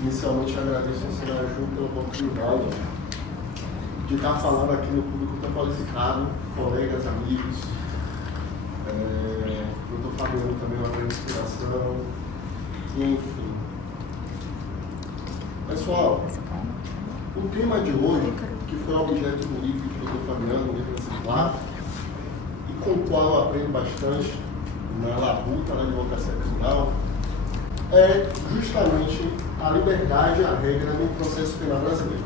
Inicialmente agradeço ao Senhor Ju pela oportunidade de estar falando aqui no público tão qualificado, colegas, amigos. Doutor Fabiano também é uma grande inspiração. Enfim. Pessoal, o tema de hoje, que foi objeto do livro do Dr. Fabiano, um livro exemplar, e com o qual eu aprendo bastante na labuta na advocacia criminal, é justamente a liberdade e a regra no processo penal brasileiro.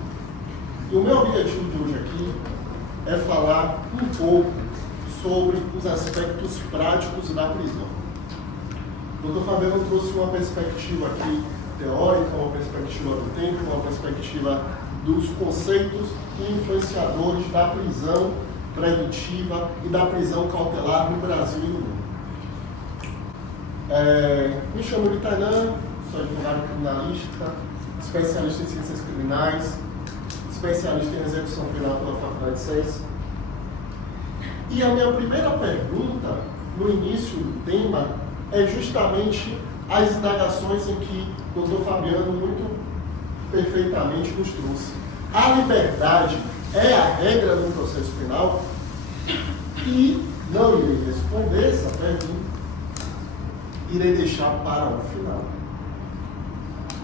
E o meu objetivo de hoje aqui é falar um pouco sobre os aspectos práticos da prisão. O Dr. Fabiano trouxe uma perspectiva aqui teórica, uma perspectiva do tempo, uma perspectiva dos conceitos influenciadores da prisão preventiva e da prisão cautelar no Brasil e no mundo. Me chamo Itanã, sou advogado criminalista, especialista em ciências criminais, especialista em execução penal pela Faculdade de Ciências. E a minha primeira pergunta, no início do tema, é justamente as indagações em que o Dr. Fabiano muito perfeitamente nos trouxe. A liberdade é a regra no processo penal? E não irei responder essa pergunta, irei deixar para o final.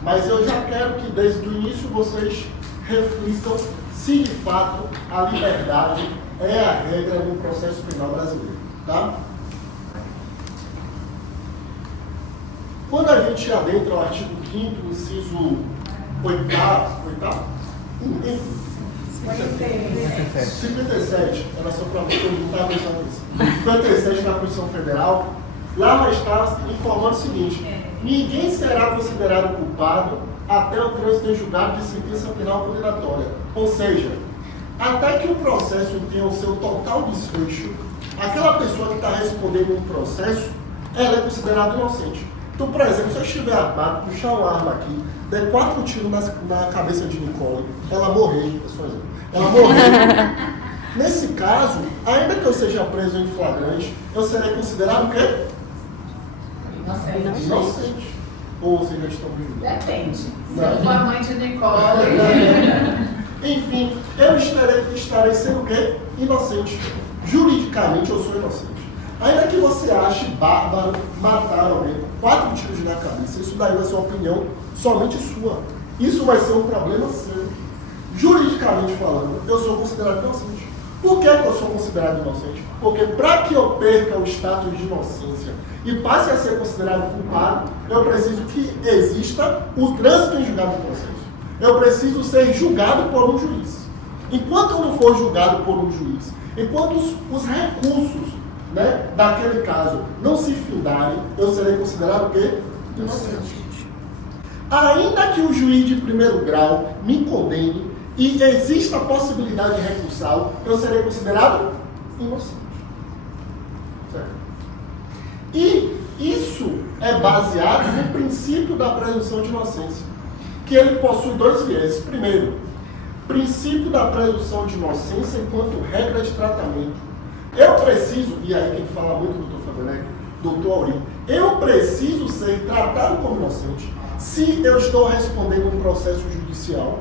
Mas eu já quero que desde o início vocês reflitam se de fato a liberdade é a regra no processo penal brasileiro, tá? Quando a gente adentra o artigo 5º, inciso 8º, 57, era só para você não estar pensando nisso. 57 da Constituição Federal, lá vai estar informando o seguinte: ninguém será considerado culpado até o trânsito em julgado de sentença penal condenatória. Ou seja, até que o processo tenha o seu total desfecho, aquela pessoa que está respondendo um processo, ela é considerada inocente. Então, por exemplo, se eu estiver armado, puxar uma arma aqui, der 4 tiros na cabeça de Nicole, ela morrer, ela morrer. Nesse caso, ainda que eu seja preso em flagrante, eu serei considerado o quê? Inocente. Ou vocês já estão vivendo? Depende. Se eu for a mãe de Nicole. Enfim, eu estarei sendo o quê? Inocente. Juridicamente eu sou inocente. Ainda que você ache bárbaro matar alguém com 4 tiros na cabeça, isso daí vai ser uma opinião somente sua. Isso vai ser um problema seu. Juridicamente falando, eu sou considerado inocente. Por que eu sou considerado inocente? Porque para que eu perca o status de inocência e passe a ser considerado culpado, eu preciso que exista o trânsito em julgado do processo. Eu preciso ser julgado por um juiz. Enquanto eu não for julgado por um juiz, enquanto os recursos, né, daquele caso não se findarem, eu serei considerado o quê? Inocente. Ainda que o juiz de primeiro grau me condene e exista a possibilidade recursal, eu serei considerado inocente. Certo? E isso é baseado no princípio da presunção de inocência, que ele possui 2 vieses. Primeiro, princípio da presunção de inocência enquanto regra de tratamento. Eu preciso, e aí quem fala muito do Dr. Fabiano, doutor Auri, eu preciso ser tratado como inocente se eu estou respondendo um processo judicial.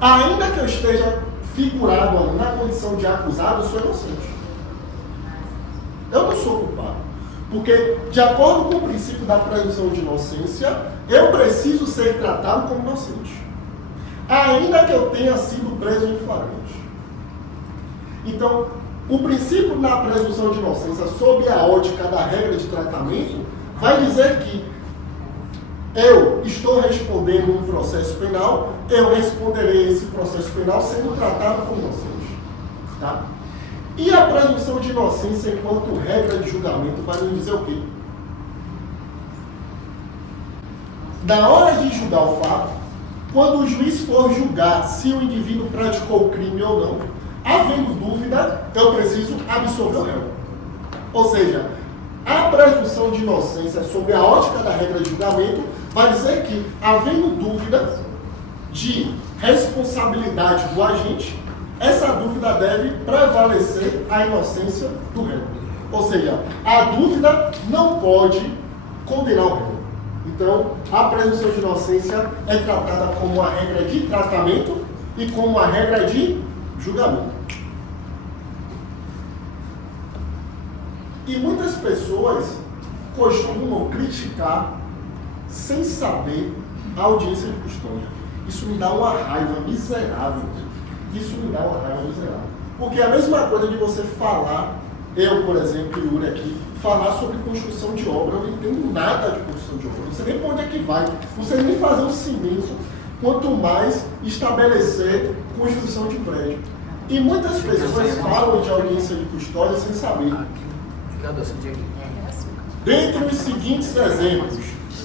Ainda que eu esteja figurado na condição de acusado, eu sou inocente. Eu não sou culpado. Porque, de acordo com o princípio da presunção de inocência, eu preciso ser tratado como inocente. Ainda que eu tenha sido preso em flagrante. Então, o princípio da presunção de inocência, sob a ótica da regra de tratamento, vai dizer que eu estou respondendo um processo penal, eu responderei esse processo penal sendo tratado como inocente. Tá? E a presunção de inocência enquanto regra de julgamento vai nos dizer o quê? Na hora de julgar o fato, quando o juiz for julgar se o indivíduo praticou o crime ou não, havendo dúvida, eu preciso absolver o réu. Ou seja, a presunção de inocência sob a ótica da regra de julgamento vai dizer que, havendo dúvida de responsabilidade do agente, essa dúvida deve prevalecer a inocência do réu. Ou seja, a dúvida não pode condenar o réu. Então, a presunção de inocência é tratada como uma regra de tratamento e como uma regra de julgamento. E muitas pessoas costumam criticar sem saber a audiência de custódia. Isso me dá uma raiva miserável. Porque é a mesma coisa de você falar, eu, por exemplo, e Yuri aqui, falar sobre construção de obra. Eu não entendo nada de construção de obra. Não sei nem para onde é que vai. Não sei nem fazer um cimento, quanto mais estabelecer construção de prédio. E muitas pessoas falam de audiência de custódia sem saber. Dentre os seguintes exemplos,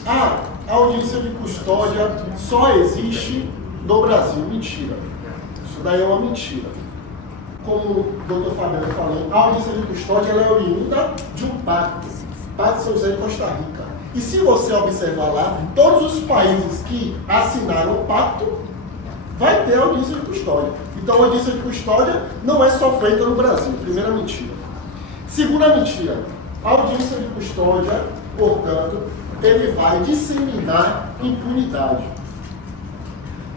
a audiência de custódia só existe no Brasil. Mentira. Isso daí é uma mentira. Como o Dr. Fabiano falou, a audiência de custódia ela é oriunda de um pacto. Pacto São José de Costa Rica. E se você observar lá, todos os países que assinaram o pacto vai ter audiência de custódia. Então a audiência de custódia não é só feita no Brasil. Primeira mentira. Segunda mentira. A audiência de custódia, portanto, ele vai disseminar impunidade.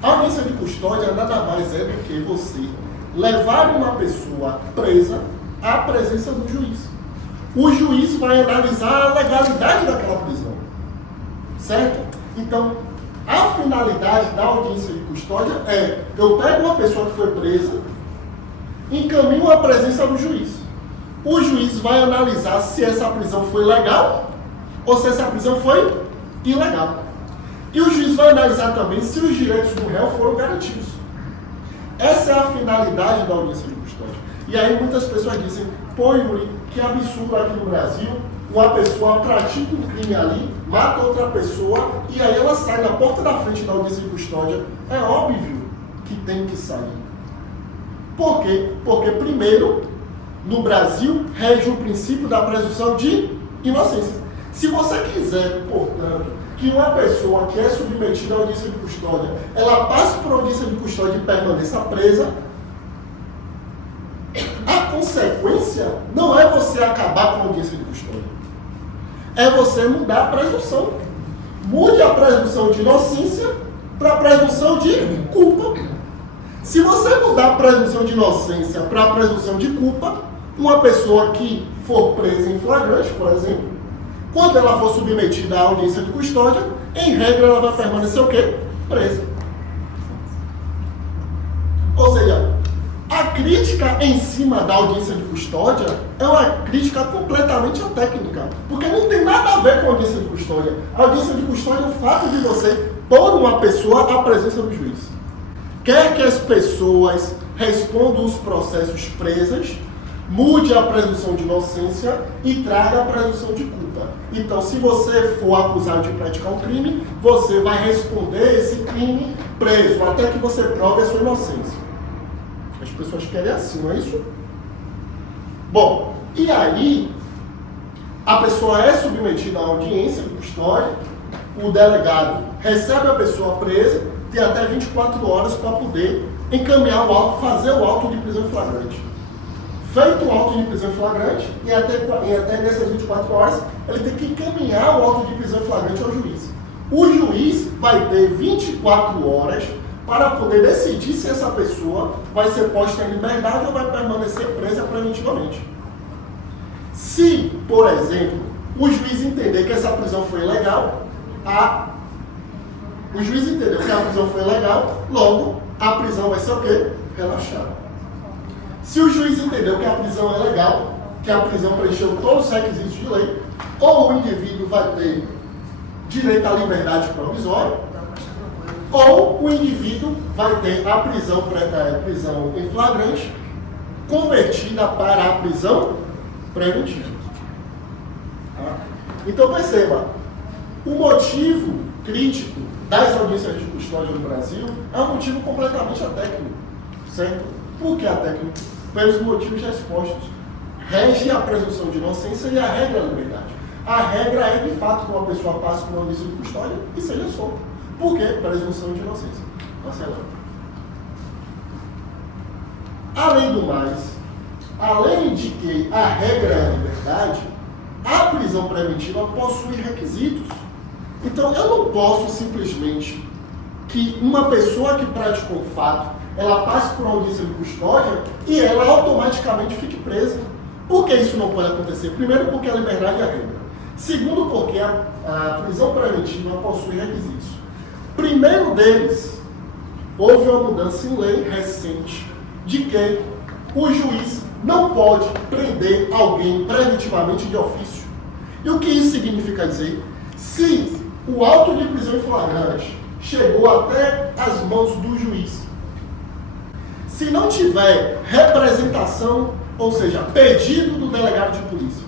A audiência de custódia nada mais é do que você levar uma pessoa presa à presença do juiz. O juiz vai analisar a legalidade daquela prisão. Certo? Então, a finalidade da audiência de custódia é: eu pego uma pessoa que foi presa, encaminho à presença do juiz. O juiz vai analisar se essa prisão foi legal ou se essa prisão foi ilegal. E o juiz vai analisar também se os direitos do réu foram garantidos. Essa é a finalidade da audiência de custódia. E aí muitas pessoas dizem: pô, Yuri, que absurdo aqui no Brasil, uma pessoa pratica um crime ali, mata outra pessoa e aí ela sai na porta da frente da audiência de custódia. É óbvio que tem que sair. Por quê? Porque, primeiro, no Brasil, rege o princípio da presunção de inocência. Se você quiser, portanto, que uma pessoa que é submetida à audiência de custódia, ela passe por audiência de custódia e permaneça presa, a consequência não é você acabar com a audiência de custódia. É você mudar a presunção. Mude a presunção de inocência para a presunção de culpa. Se você mudar a presunção de inocência para a presunção de culpa, uma pessoa que for presa em flagrante, por exemplo, quando ela for submetida à audiência de custódia, em regra ela vai permanecer o quê? Presa. Ou seja, a crítica em cima da audiência de custódia é uma crítica completamente técnica, porque não tem nada a ver com a audiência de custódia. A audiência de custódia é o fato de você pôr uma pessoa à presença do juiz. Quer que as pessoas respondam os processos presas, mude a presunção de inocência e traga a presunção de culpa. Então, se você for acusado de praticar um crime, você vai responder esse crime preso, até que você prove a sua inocência. As pessoas querem assim, não é isso? Bom, e aí, a pessoa é submetida à audiência de custódia, o delegado recebe a pessoa presa, tem até 24 horas para poder encaminhar o auto, fazer o auto de prisão em flagrante. Feito o auto de prisão em flagrante, e até nessas 24 horas, ele tem que encaminhar o auto de prisão em flagrante ao juiz. O juiz vai ter 24 horas para poder decidir se essa pessoa vai ser posta em liberdade ou vai permanecer presa preventivamente. Se, por exemplo, o juiz entender que essa prisão foi ilegal, o juiz entendeu que a prisão foi ilegal, logo a prisão vai ser o quê? Relaxada. Se o juiz entendeu que a prisão é legal, que a prisão preencheu todos os requisitos de lei, ou o indivíduo vai ter direito à liberdade provisória, ou o indivíduo vai ter a prisão em flagrante convertida para a prisão preventiva. Então perceba, o motivo crítico das audiências de custódia no Brasil é um motivo completamente atécnico, certo? Por que atécnico? Pelos motivos já expostos. Rege a presunção de inocência e a regra da liberdade. A regra é, de fato, que uma pessoa passe por uma audiência de custódia e seja solta. Por quê? Presunção de inocência. Marcelo. Além do mais, além de que a regra é a liberdade, a prisão preventiva possui requisitos. Então, eu não posso simplesmente que uma pessoa que praticou o fato, ela passe por audiência de custódia e ela automaticamente fique presa. Por que isso não pode acontecer? Primeiro, porque a liberdade é a regra. Segundo, porque a prisão preventiva possui requisitos. Primeiro deles, houve uma mudança em lei recente de que o juiz não pode prender alguém preventivamente de ofício. E o que isso significa dizer? Se o auto de prisão em flagrante chegou até as mãos do juiz, se não tiver representação, ou seja, pedido do delegado de polícia,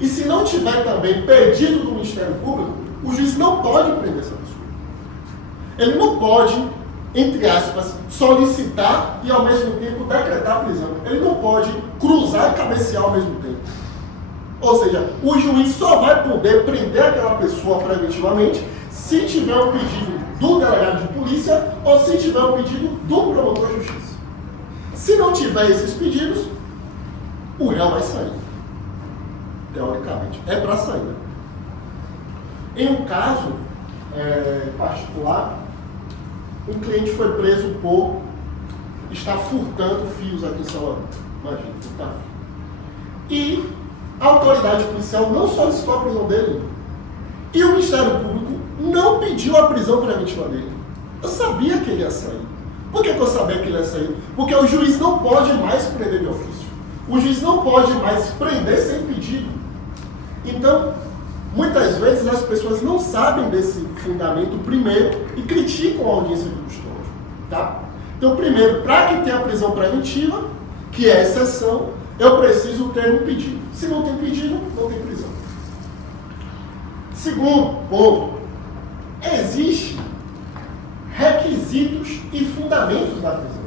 e se não tiver também pedido do Ministério Público, o juiz não pode prender essa pessoa. Ele não pode, entre aspas, solicitar e ao mesmo tempo decretar a prisão. Ele não pode cruzar e cabecear ao mesmo tempo. Ou seja, o juiz só vai poder prender aquela pessoa preventivamente se tiver um pedido do delegado de polícia ou se tiver um pedido do promotor de justiça. Se não tiver esses pedidos, o réu vai sair. Teoricamente. É para sair. Em um caso particular, um cliente foi preso por estar furtando fios aqui em Salvador. Imagina, furtar fio. E a autoridade policial não solicitou a prisão dele. E o Ministério Público não pediu a prisão preventiva dele. Eu sabia que ele ia sair. Por que eu sabia que ele ia sair? Porque o juiz não pode mais prender de ofício. O juiz não pode mais prender sem pedido. Então, muitas vezes as pessoas não sabem desse fundamento primeiro e criticam a audiência de custódia. Tá? Então, primeiro, para que tenha a prisão preventiva, que é exceção, eu preciso ter um pedido. Se não tem pedido, não tem prisão. Segundo ponto, existem requisitos e fundamentos da prisão.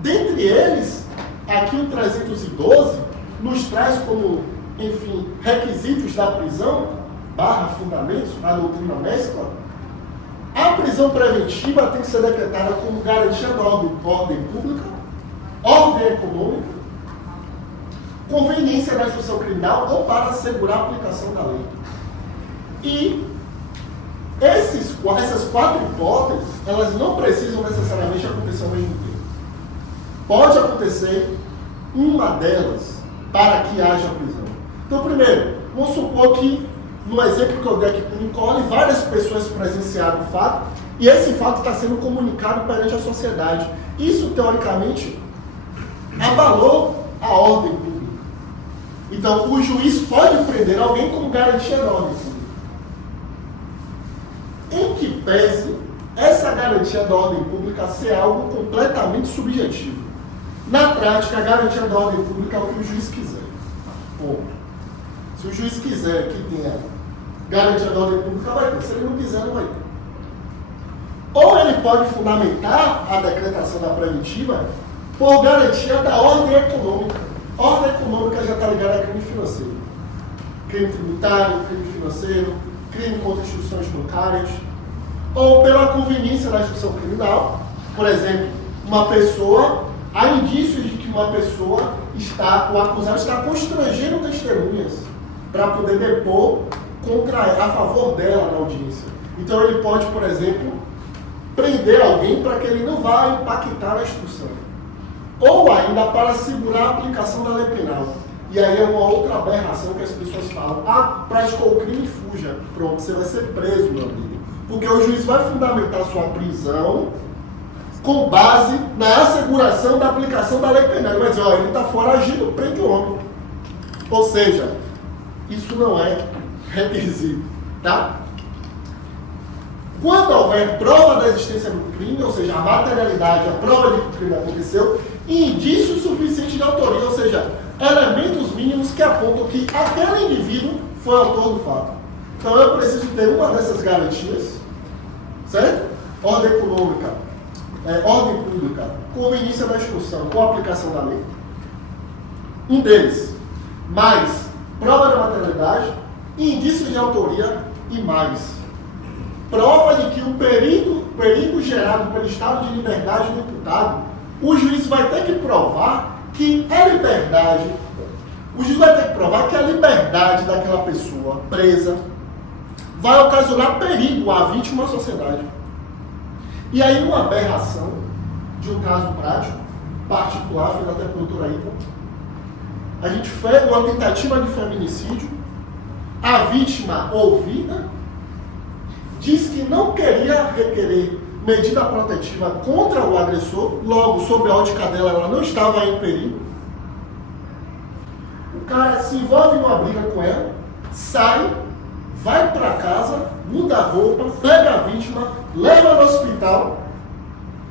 Dentre eles, aqui o 312 nos traz como, enfim, requisitos da prisão, fundamentos, a doutrina mescla. A prisão preventiva tem que ser decretada como garantia da ordem pública, ordem econômica, conveniência da instrução criminal ou para assegurar a aplicação da lei. E essas quatro hipóteses, elas não precisam necessariamente acontecer ao mesmo tempo. Pode acontecer uma delas para que haja prisão. Então, primeiro, vamos supor que, no exemplo que eu dei aqui com o Nicole, várias pessoas presenciaram o fato e esse fato está sendo comunicado perante a sociedade. Isso, teoricamente, abalou a ordem pública. Então, o juiz pode prender alguém como garantia da ordem pública. Em que pese essa garantia da ordem pública ser algo completamente subjetivo. Na prática, a garantia da ordem pública é o que o juiz quiser. Ponto. Se o juiz quiser que tenha garantia da ordem pública, vai ter. Se ele não quiser, não vai ter. Ou ele pode fundamentar a decretação da preventiva por garantia da ordem econômica. Ordem econômica já está ligada a crime financeiro. Crime tributário, crime financeiro, crime contra instituições bancárias, ou pela conveniência da instituição criminal. Por exemplo, há indícios de que uma pessoa o acusado está constrangendo testemunhas para poder depor a favor dela na audiência. Então ele pode, por exemplo, prender alguém para que ele não vá impactar na instrução. Ou ainda para assegurar a aplicação da lei penal. E aí é uma outra aberração que as pessoas falam. Praticou o crime, fuja. Pronto, você vai ser preso, meu amigo. Porque o juiz vai fundamentar sua prisão com base na asseguração da aplicação da lei penal. Ele vai dizer, ele está foragido, prende o homem. Ou seja, isso não é requisito, tá? Quando houver prova da existência do crime, ou seja, a materialidade, a prova de que o crime aconteceu, e indício suficiente de autoria, ou seja, elementos mínimos que apontam que aquele indivíduo foi autor do fato. Então eu preciso ter uma dessas garantias, certo? Ordem econômica, ordem pública, conveniência da instrução ou aplicação da lei. Um deles, mais prova da materialidade, indício de autoria e mais prova de que o perigo gerado pelo estado de liberdade do imputado, o juiz vai ter que provar que a liberdade, O juiz vai ter que provar que a liberdade daquela pessoa presa vai ocasionar perigo à vítima e à sociedade. E aí, uma aberração de um caso prático, particular, feito até por doutora Ida, a gente fez uma tentativa de feminicídio, a vítima ouvida, diz que não queria requerer medida protetiva contra o agressor, logo, sob a ótica dela, ela não estava em perigo. O cara se envolve numa briga com ela, sai, vai para casa, muda a roupa, pega a vítima, leva no hospital.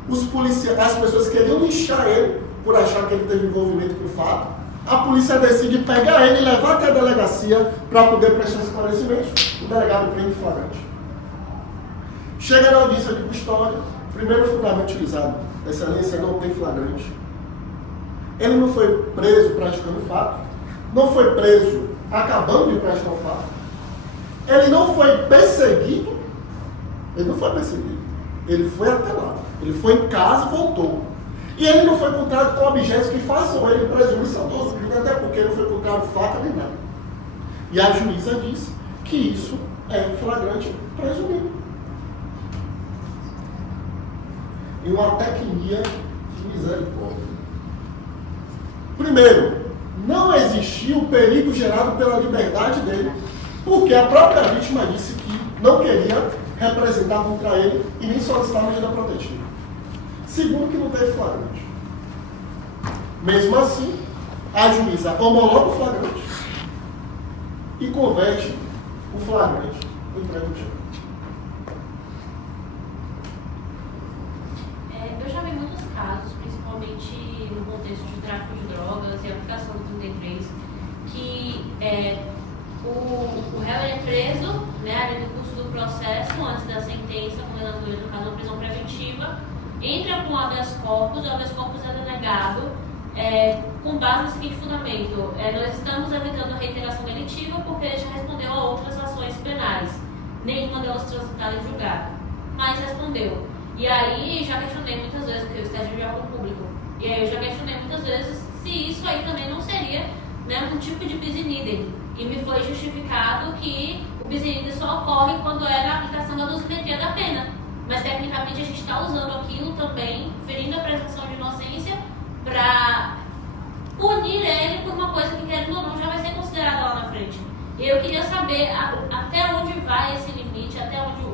Os policiais, as pessoas queriam lixar ele por achar que ele teve envolvimento com o fato. A polícia decide pegar ele e levar até a delegacia para poder prestar esclarecimentos. O delegado prende flagrante. Chega na audiência de custódia, primeiro fundamento utilizado, excelência, não tem flagrante. Ele não foi preso praticando o fato, não foi preso acabando de praticar o fato, ele não foi perseguido, ele foi até lá, ele foi em casa e voltou. E ele não foi encontrado com objetos que façam ele presumir saudoso crime, até porque ele não foi encontrado faca nem nada. E a juíza disse que isso é flagrante presumido. E uma tecnia de misericórdia. Primeiro, não existiu o perigo gerado pela liberdade dele, porque a própria vítima disse que não queria representar contra ele e nem solicitar medida protetiva. Segundo, que não teve flagrante. Mesmo assim, a juíza homologa o flagrante e converte o flagrante em pré-contínuo. Eu já vi muitos casos, principalmente no contexto de tráfico de drogas e aplicação do 33, que o réu é preso, né, ali no curso do processo, antes da sentença, condenando ele, no caso, uma prisão preventiva, entra com habeas corpus, o habeas corpus é denegado, com base no seguinte fundamento: nós estamos evitando a reiteração delitiva porque ele já respondeu a outras ações penais, nenhuma delas transitada em julgado, mas respondeu. E aí já questionei muitas vezes, porque eu estagiei de órgão público, e aí eu já questionei muitas vezes se isso aí também não seria, né, um tipo de bis in idem. E me foi justificado que o bis in idem só ocorre quando era a aplicação da dosimetria da pena. Mas tecnicamente a gente está usando aquilo também, ferindo a presunção de inocência, para punir ele por uma coisa que, querendo ou não, já vai ser considerada lá na frente. E eu queria saber até onde vai esse limite, até onde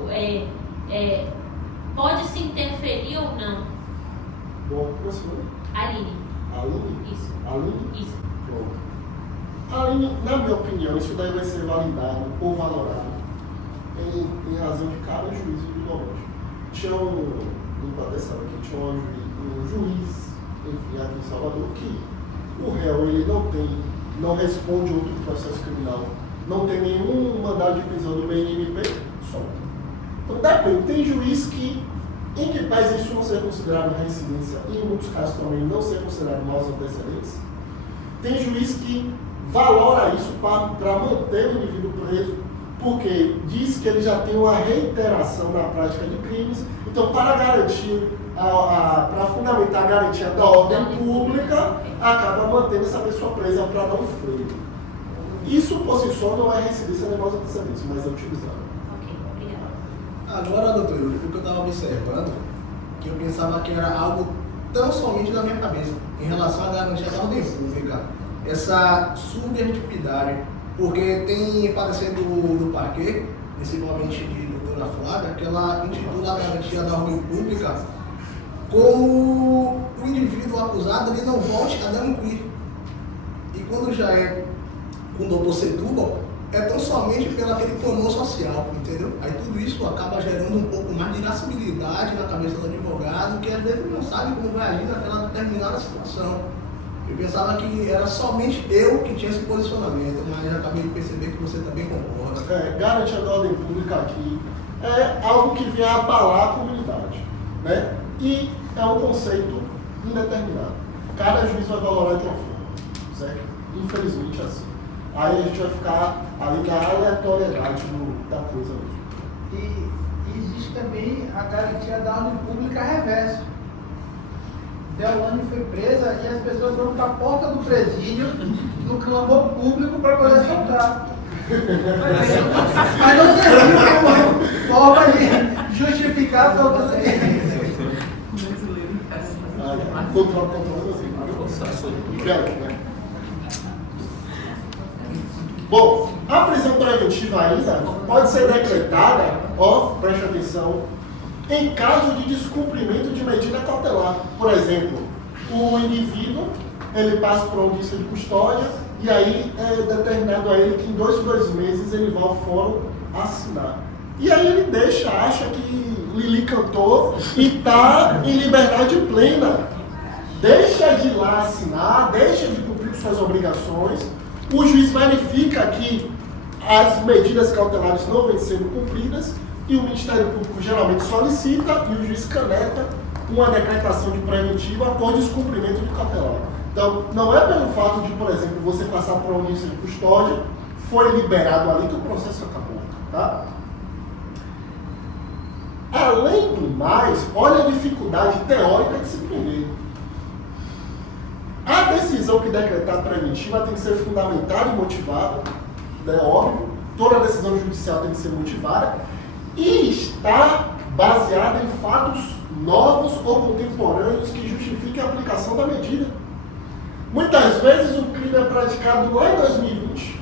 pode se interferir ou não. Bom, professor. Aline. Aline? Isso. Aline? Isso. Bom. Aline, na minha opinião, isso daí vai ser validado ou valorado em razão de cada juiz individualmente. Tinha um juiz, enfim, aqui em Salvador, que o réu ele não responde outro processo criminal, não tem nenhum mandado de prisão do BNMP, solta. Então depende, tem juiz que, em que pese isso não ser considerado reincidência, e em muitos casos também não ser considerado maus antecedentes, tem juiz que valora isso para manter o indivíduo preso, porque diz que ele já tem uma reiteração na prática de crimes. Então, para garantir, para fundamentar a garantia da ordem pública, acaba mantendo essa pessoa presa para dar um freio. Isso, por si só, não é reincidência nem maus antecedentes, mas é utilizado. Ok, obrigada. Agora, doutor Yuri, o que eu estava observando, que eu pensava que era algo tão somente na minha cabeça, em relação à garantia da ordem pública, essa subjetividade, porque tem parecer do parquê, principalmente de doutora Flávia, que ela intitula a garantia da ordem pública como o indivíduo acusado ele não volte a delinquir. E quando já é com o doutor Setúbal, é tão somente pelo aquele clamor social, entendeu? Aí tudo isso acaba gerando um pouco mais de irascibilidade na cabeça do advogado, que às vezes não sabe como vai agir naquela determinada situação. Eu pensava que era somente eu que tinha esse posicionamento, mas acabei de perceber que você também concorda. Garantia da ordem pública aqui é algo que vem abalar a comunidade, né? E é um conceito indeterminado. Cada juiz vai valorar de uma forma, certo? Infelizmente é assim. Aí a gente vai ficar ali na aleatoriedade da coisa mesmo. E existe também a garantia da ordem pública reversa. Deolane foi presa e as pessoas foram para a porta do presídio, no clamor público, para poder soltar. Mas não serviu como forma de justificar a soltação dele. Bom, a prisão preventiva ainda pode ser decretada, preste atenção, em caso de descumprimento de medida cautelar. Por exemplo, o indivíduo, ele passa por audiência de custódia e aí é determinado a ele que em 2 meses ele vai ao fórum assinar. E aí ele acha que Lili cantou e está em liberdade plena. Deixa de ir lá assinar, deixa de cumprir suas obrigações, o juiz verifica que as medidas cautelares não vêm sendo cumpridas e o Ministério Público geralmente solicita e o juiz caneta uma decretação de preventiva por descumprimento de cautelar. Então, não é pelo fato de, por exemplo, você passar por audiência de custódia, foi liberado ali que o processo acabou, tá? Além do mais, olha a dificuldade teórica de se prender. A decisão que decretar preventiva tem que ser fundamentada e motivada, é óbvio, toda decisão judicial tem que ser motivada, e está baseada em fatos novos ou contemporâneos que justifiquem a aplicação da medida. Muitas vezes o crime é praticado lá em 2020,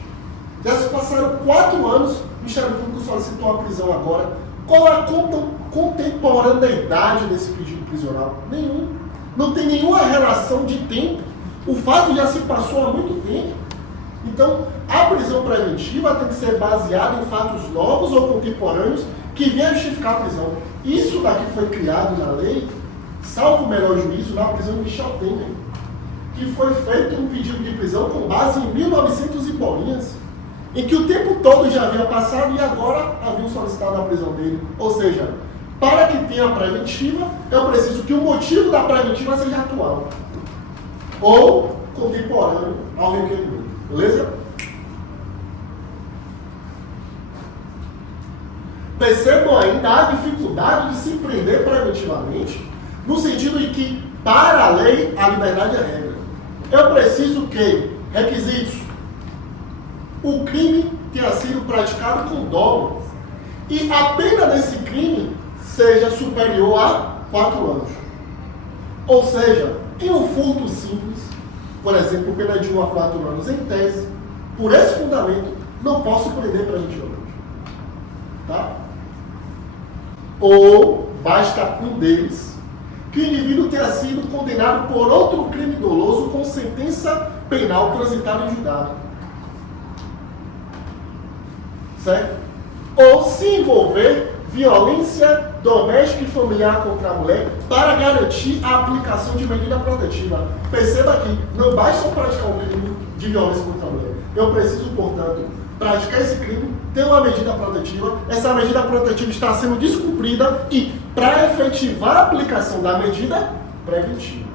já se passaram 4 anos, o Ministério Público solicitou a prisão agora. Qual é a contemporaneidade desse pedido prisional? Nenhum. Não tem nenhuma relação de tempo. O fato já se passou há muito tempo. Então, a prisão preventiva tem que ser baseada em fatos novos ou contemporâneos que venham justificar a prisão. Isso daqui foi criado na lei, salvo o melhor juízo, na prisão de Michel Temer, que foi feito um pedido de prisão com base em 1900 e bolinhas, em que o tempo todo já havia passado e agora haviam solicitado a prisão dele. Ou seja, para que tenha preventiva, eu preciso que o motivo da preventiva seja atual ou contemporâneo ao requerimento. Beleza? Percebam ainda a dificuldade de se prender preventivamente, no sentido de que, para a lei, a liberdade é regra. Eu preciso que, requisitos, o crime tenha sido praticado com dolo e a pena desse crime seja superior a 4 anos. Ou seja, em um furto simples, por exemplo, pena de 1 a 4 anos, em tese, por esse fundamento, não posso prender preventivamente. Tá? Ou basta um deles, que o indivíduo tenha sido condenado por outro crime doloso com sentença penal transitada em julgado. Certo? Ou se envolver violência doméstica e familiar contra a mulher para garantir a aplicação de medida protetiva. Perceba que não basta praticar um crime de violência contra a mulher. Eu preciso, portanto, praticar esse crime, ter uma medida protetiva, essa medida protetiva está sendo descumprida e, para efetivar a aplicação da medida preventiva.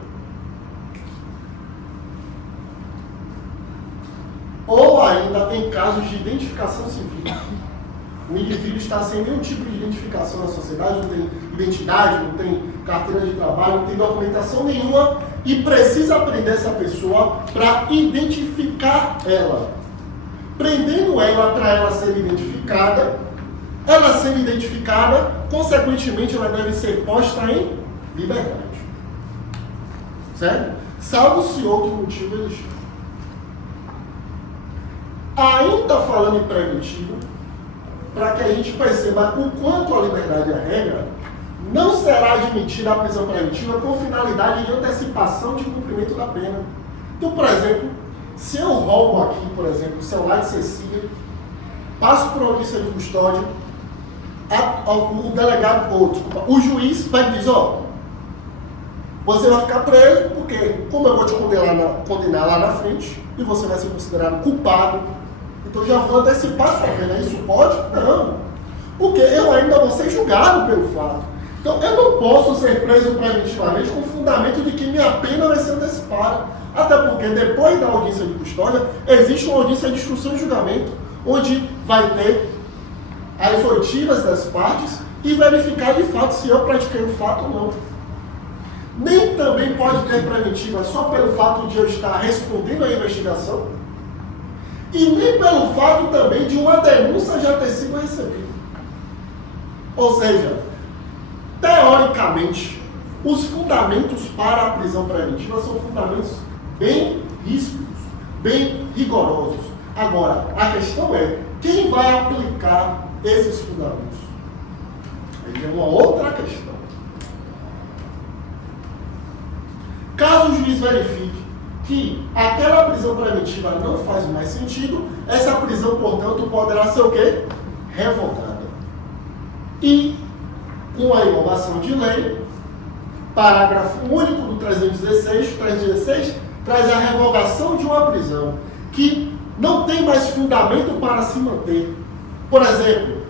Ou ainda em casos de identificação civil. O indivíduo está sem nenhum tipo de identificação na sociedade, não tem identidade, não tem carteira de trabalho, não tem documentação nenhuma e precisa prender essa pessoa para identificar ela. Prendendo ela para ela ser identificada, consequentemente ela deve ser posta em liberdade. Certo? Salvo se outro motivo existir. Ainda falando em preventivo, para que a gente perceba o quanto a liberdade é regra, não será admitida a prisão preventiva com finalidade de antecipação de cumprimento da pena. Então, por exemplo, se eu roubo aqui, por exemplo, o celular de Cecília, passo por audiência de custódia, o delegado, o juiz vai dizer, você vai ficar preso, porque como eu vou te condenar lá na frente, e você vai ser considerado culpado, então já vou antecipar sua pena. Isso pode? Não. Porque eu ainda vou ser julgado pelo fato. Então eu não posso ser preso preventivamente com o fundamento de que minha pena vai ser antecipada. Até porque depois da audiência de custódia, existe uma audiência de instrução e julgamento, onde vai ter as oitivas das partes e verificar de fato se eu pratiquei o fato ou não. nem também pode ter preventiva só pelo fato de eu estar respondendo à investigação, e nem pelo fato também de uma denúncia já ter sido recebida. Ou seja, teoricamente, os fundamentos para a prisão preventiva são fundamentos bem ríspidos, bem rigorosos. Agora, a questão é, quem vai aplicar esses fundamentos? Aí é uma outra questão. Caso o juiz verifique que aquela prisão preventiva não faz mais sentido, essa prisão, portanto, poderá ser o quê? Revogada. E, com a inovação de lei, parágrafo único do 316, o 316 traz a revogação de uma prisão que não tem mais fundamento para se manter. Por exemplo,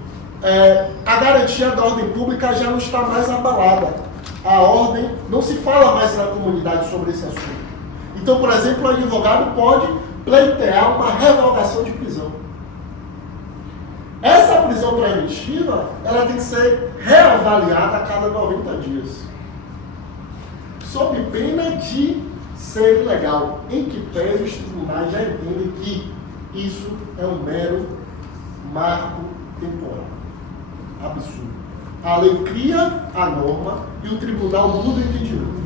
a garantia da ordem pública já não está mais abalada. A ordem, não se fala mais na comunidade sobre esse assunto. Então, por exemplo, o advogado pode pleitear uma revogação de prisão. Essa prisão preventiva, ela tem que ser reavaliada a cada 90 dias. Sob pena de ser ilegal, em que pese os tribunais já entendem que isso é um mero marco temporal. Absurdo. A lei cria a norma e o tribunal muda o entendimento.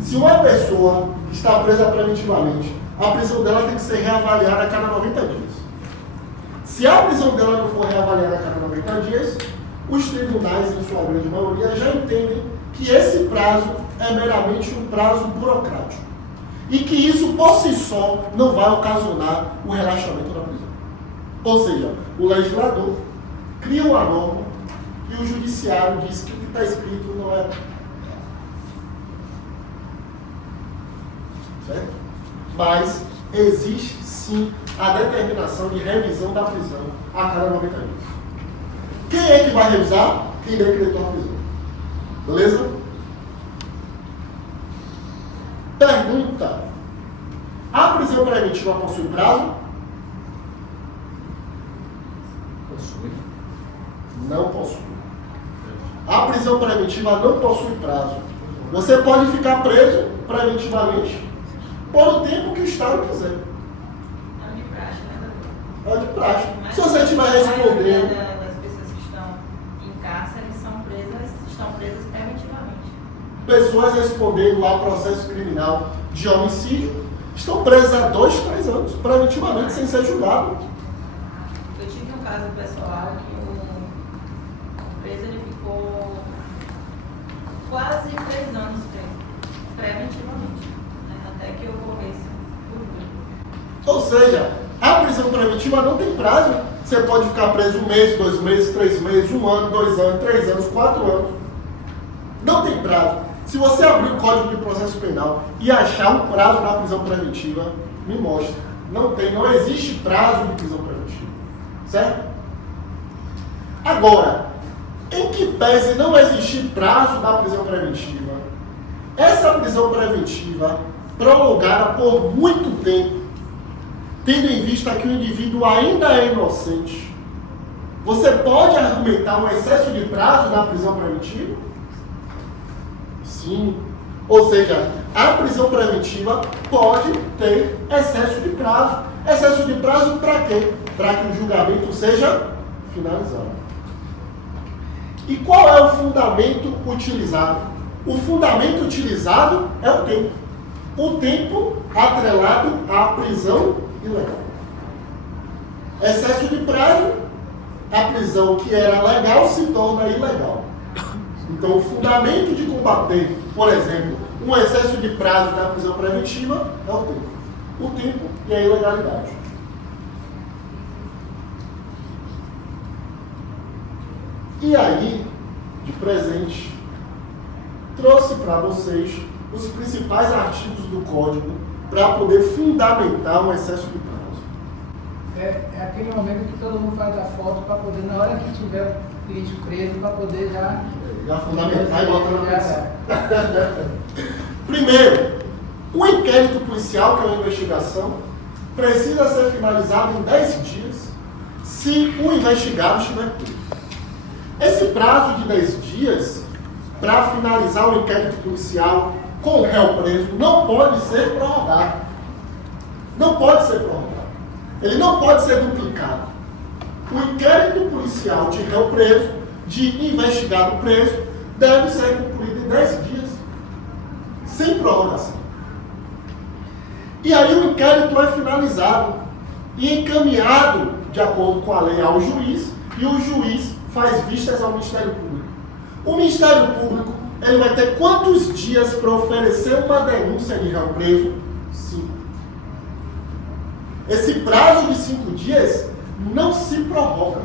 Se uma pessoa está presa preventivamente, a prisão dela tem que ser reavaliada a cada 90 dias. Se a prisão dela não for reavaliada a cada 90 dias, os tribunais, em sua grande maioria, já entendem que esse prazo é meramente um prazo burocrático. E que isso, por si só, não vai ocasionar o relaxamento da prisão. Ou seja, o legislador cria uma norma e o judiciário diz que o que está escrito não é. Certo? Mas existe sim a determinação de revisão da prisão a cada 90 dias. Quem é que vai revisar? Quem decretou a prisão. Beleza? Pergunta: a prisão preventiva possui prazo? Possui. Não possui. A prisão preventiva não possui prazo. Você pode ficar preso preventivamente por o tempo que o Estado quiser. É de praxe, né, doutor? É de praxe. Mas Se você estiver a maioria respondendo, das pessoas que estão em cárcere estão presas preventivamente. pessoas respondendo ao processo criminal de homicídio estão presas há 2, 3 anos, preventivamente, sem ser julgado. Eu tive um caso pessoal que o preso ele ficou quase 3 anos preso, preventivamente, né, até que ocorresse o crime. Ou seja, a prisão preventiva não tem prazo. Você pode ficar preso 1 mês, 2 meses, 3 meses, 1 ano, 2 anos, 3 anos, 4 anos. Não tem prazo. Se você abrir o Código de Processo Penal e achar um prazo na prisão preventiva, me mostre. Não tem, não existe prazo de prisão preventiva. Certo? Agora, em que pese não existir prazo da prisão preventiva, essa prisão preventiva prolongada por muito tempo, tendo em vista que o indivíduo ainda é inocente, você pode argumentar um excesso de prazo na prisão preventiva? Sim. Ou seja, a prisão preventiva pode ter excesso de prazo. Excesso de prazo para quê? Para que o julgamento seja finalizado. E qual é o fundamento utilizado? O fundamento utilizado é o tempo. O tempo atrelado à prisão ilegal. Excesso de prazo, a prisão que era legal se torna ilegal. Então, o fundamento de combater, por exemplo, um excesso de prazo na prisão preventiva é o tempo. O tempo e a ilegalidade. E aí, de presente, trouxe para vocês os principais artigos do Código para poder fundamentar um excesso de prazo. É aquele momento que todo mundo faz a foto para poder, na hora que tiver o político preso, para poder já fundamentar e botar na prisão. Primeiro, o inquérito policial, que é uma investigação, precisa ser finalizado em 10 dias se o investigado estiver preso. Esse prazo de 10 dias para finalizar o inquérito policial com o réu preso não pode ser prorrogado. Não pode ser prorrogado. Ele não pode ser duplicado. O inquérito policial de réu preso, de investigado preso, deve ser concluído em 10 dias, sem prorrogação. E aí o inquérito é finalizado e encaminhado, de acordo com a lei, ao juiz, e o juiz faz vistas ao Ministério Público. O Ministério Público, ele vai ter quantos dias para oferecer uma denúncia de réu preso? 5. Esse prazo de 5 dias não se prorroga.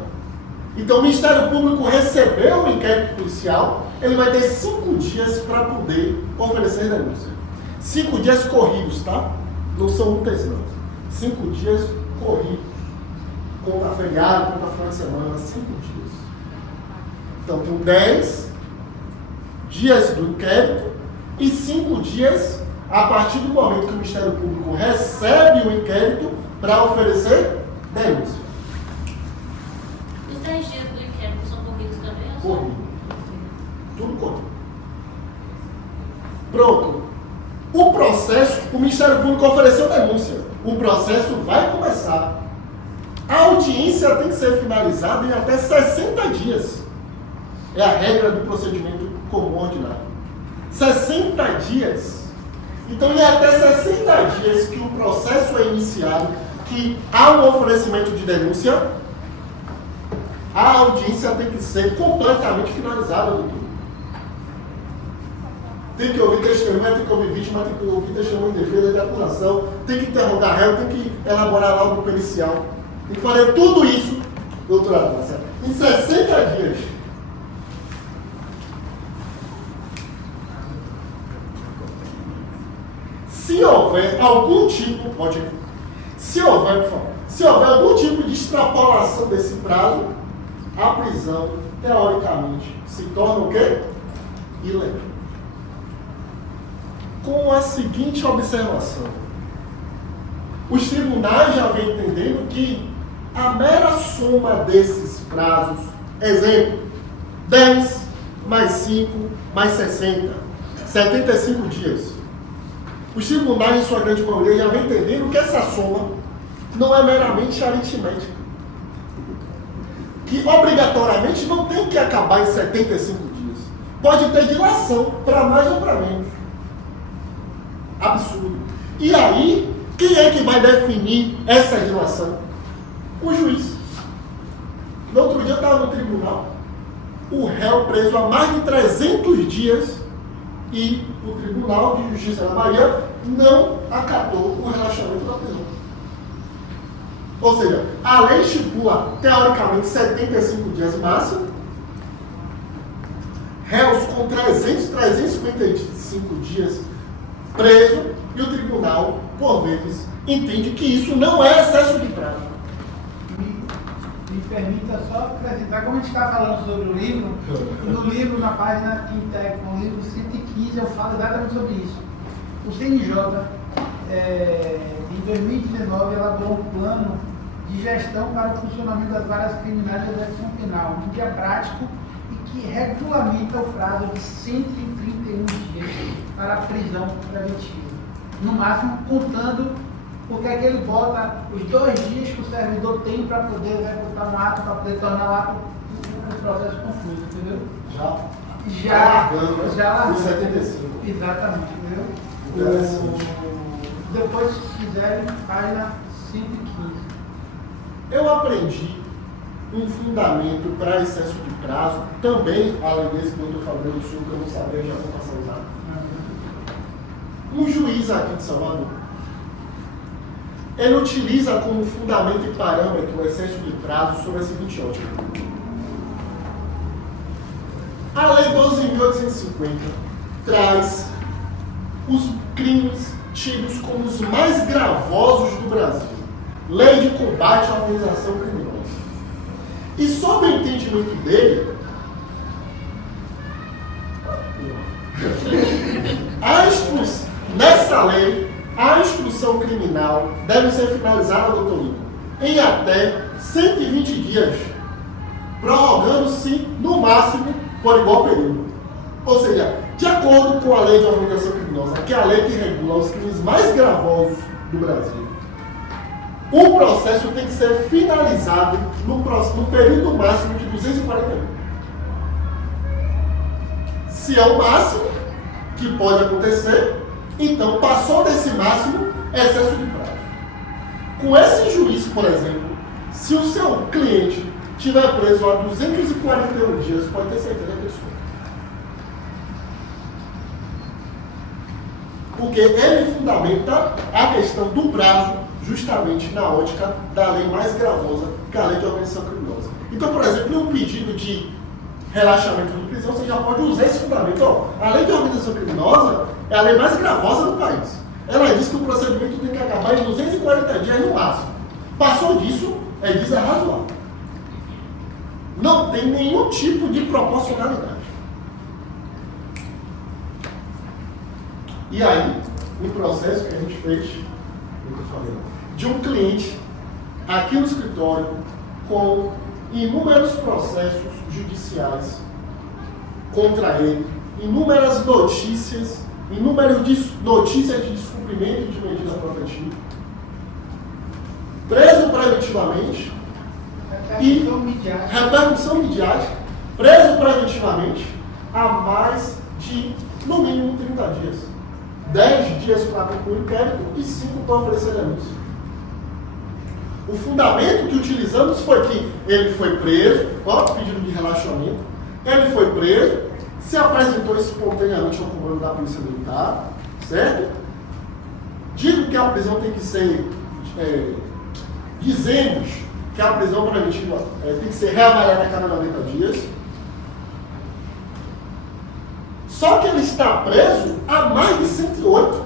Então, o Ministério Público recebeu o inquérito policial, ele vai ter 5 dias para poder oferecer denúncia. 5 dias corridos, tá? Não são úteis, não. 5 dias corridos. Conta feriado, conta final de semana, 5 dias. Então, tem 10 dias do inquérito e 5 dias a partir do momento que o Ministério Público recebe o inquérito para oferecer denúncia. Os 10 dias do inquérito são corridos também? Corrido. Tudo corrido. Pronto. O processo, o Ministério Público ofereceu denúncia. O processo vai começar. A audiência tem que ser finalizada em até 60 dias. É a regra do procedimento comum ordinário. 60 dias. Então, é até 60 dias que o processo é iniciado, que há um oferecimento de denúncia, a audiência tem que ser completamente finalizada, doutor. Tem que ouvir testemunha, tem que ouvir vítima, tem que ouvir testemunha de defesa, de acusação, tem que interrogar réu, tem que elaborar laudo pericial. Tem que fazer tudo isso, doutora Márcia, em 60 dias. Se houver algum tipo, pode ir. Se houver, por favor, se houver algum tipo de extrapolação desse prazo, a prisão, teoricamente, se torna o quê? Ilegal. Com a seguinte observação. Os tribunais já vêm entendendo que a mera soma desses prazos, exemplo, 10 mais 5 mais 60, 75 dias. Os tribunais, em sua grande maioria, já vêm entendendo que essa soma não é meramente aritmética. Que obrigatoriamente não tem que acabar em 75 dias. Pode ter dilação, para mais ou para menos. Absurdo. E aí, quem é que vai definir essa dilação? O juiz. No outro dia eu estava no tribunal, o réu preso há mais de 300 dias e o Tribunal de Justiça da Bahia não acatou o relaxamento da prisão. Ou seja, a lei estipula, teoricamente, 75 dias máximo, réus com 355 dias preso, e o tribunal, por vezes, entende que isso não é excesso de prazo. Me permita só acrescentar, como a gente está falando sobre o livro, no livro, na página Quintec, no livro 115, eu falo exatamente sobre isso. O CNJ, em 2019, elaborou um plano de gestão para o funcionamento das varas criminais de execução penal, um guia prático e que regulamenta o prazo de 131 dias para a prisão preventiva. No máximo, contando, porque é que ele bota os 2 dias que o servidor tem para poder executar um ato, para poder tornar o ato um processo concluído, entendeu? Já largando os 75. Exatamente, entendeu? Interessante. Depois, se quiserem, página 115. Eu aprendi um fundamento para excesso de prazo, também, além desse do Dr. Fabiano Sul, que eu não sabia, já vou passar a usar. Um juiz aqui de Salvador, ele utiliza como fundamento e parâmetro o excesso de prazo sobre a seguinte ótica. A Lei 12.850 traz os crimes tidos como os mais gravosos do Brasil. Lei de combate à organização criminosa. E sob o entendimento dele, nessa lei, a instrução criminal deve ser finalizada, doutor Lino, em até 120 dias, prorrogando-se, no máximo, por igual período. Ou seja, De acordo com a lei de organização criminosa, que é a lei que regula os crimes mais gravosos do Brasil, o processo tem que ser finalizado no período máximo de 240 dias. Se é o máximo que pode acontecer, então passou desse máximo, é excesso de prazo. Com esse juízo, por exemplo, se o seu cliente estiver preso há 241 dias, pode ter certeza que ele sofre. Porque ele fundamenta a questão do prazo justamente na ótica da lei mais gravosa, que é a lei de organização criminosa. Então, por exemplo, em um pedido de relaxamento de prisão, você já pode usar esse fundamento. Ó, a lei de organização criminosa é a lei mais gravosa do país. Ela diz que o procedimento tem que acabar em 240 dias no máximo. Passou disso, é desarrazoável. Não tem nenhum tipo de proporcionalidade. E aí, um processo que a gente fez, de um cliente aqui no escritório com inúmeros processos judiciais contra ele, inúmeras notícias de descumprimento de medida protetiva, preso preventivamente e repercussão midiática, preso preventivamente há mais de, no mínimo, 30 dias. 10 dias para concluir o inquérito e 5 para oferecer denúncia. O fundamento que utilizamos foi que ele foi preso, pedido de relaxamento, ele foi preso, se apresentou espontaneamente ao comando da Polícia Militar, certo? Digo que a prisão tem que ser, dizemos que a prisão preventiva tem que ser reavaliada a cada 90 dias. Só que ele está preso há mais de 108.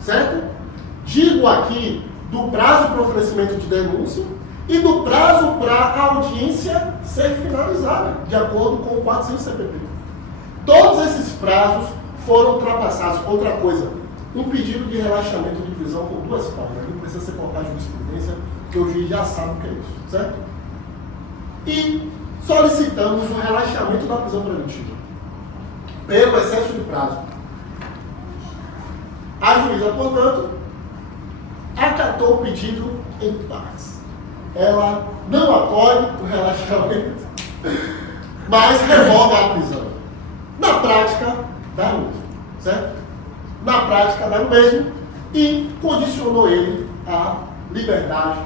Certo? Digo aqui do prazo para oferecimento de denúncia e do prazo para a audiência ser finalizada, de acordo com o 400 CPP. Todos esses prazos foram ultrapassados. Outra coisa, um pedido de relaxamento de prisão com 2 páginas. Não precisa ser colocado em jurisprudência, porque o juiz já sabe o que é isso. Certo? E solicitamos o relaxamento da prisão preventiva pelo excesso de prazo. A juíza, portanto, acatou o pedido em paz. Ela não acolhe o relaxamento, mas revoga a prisão. Na prática, dá no mesmo, certo? Na prática, dá no mesmo e condicionou ele à liberdade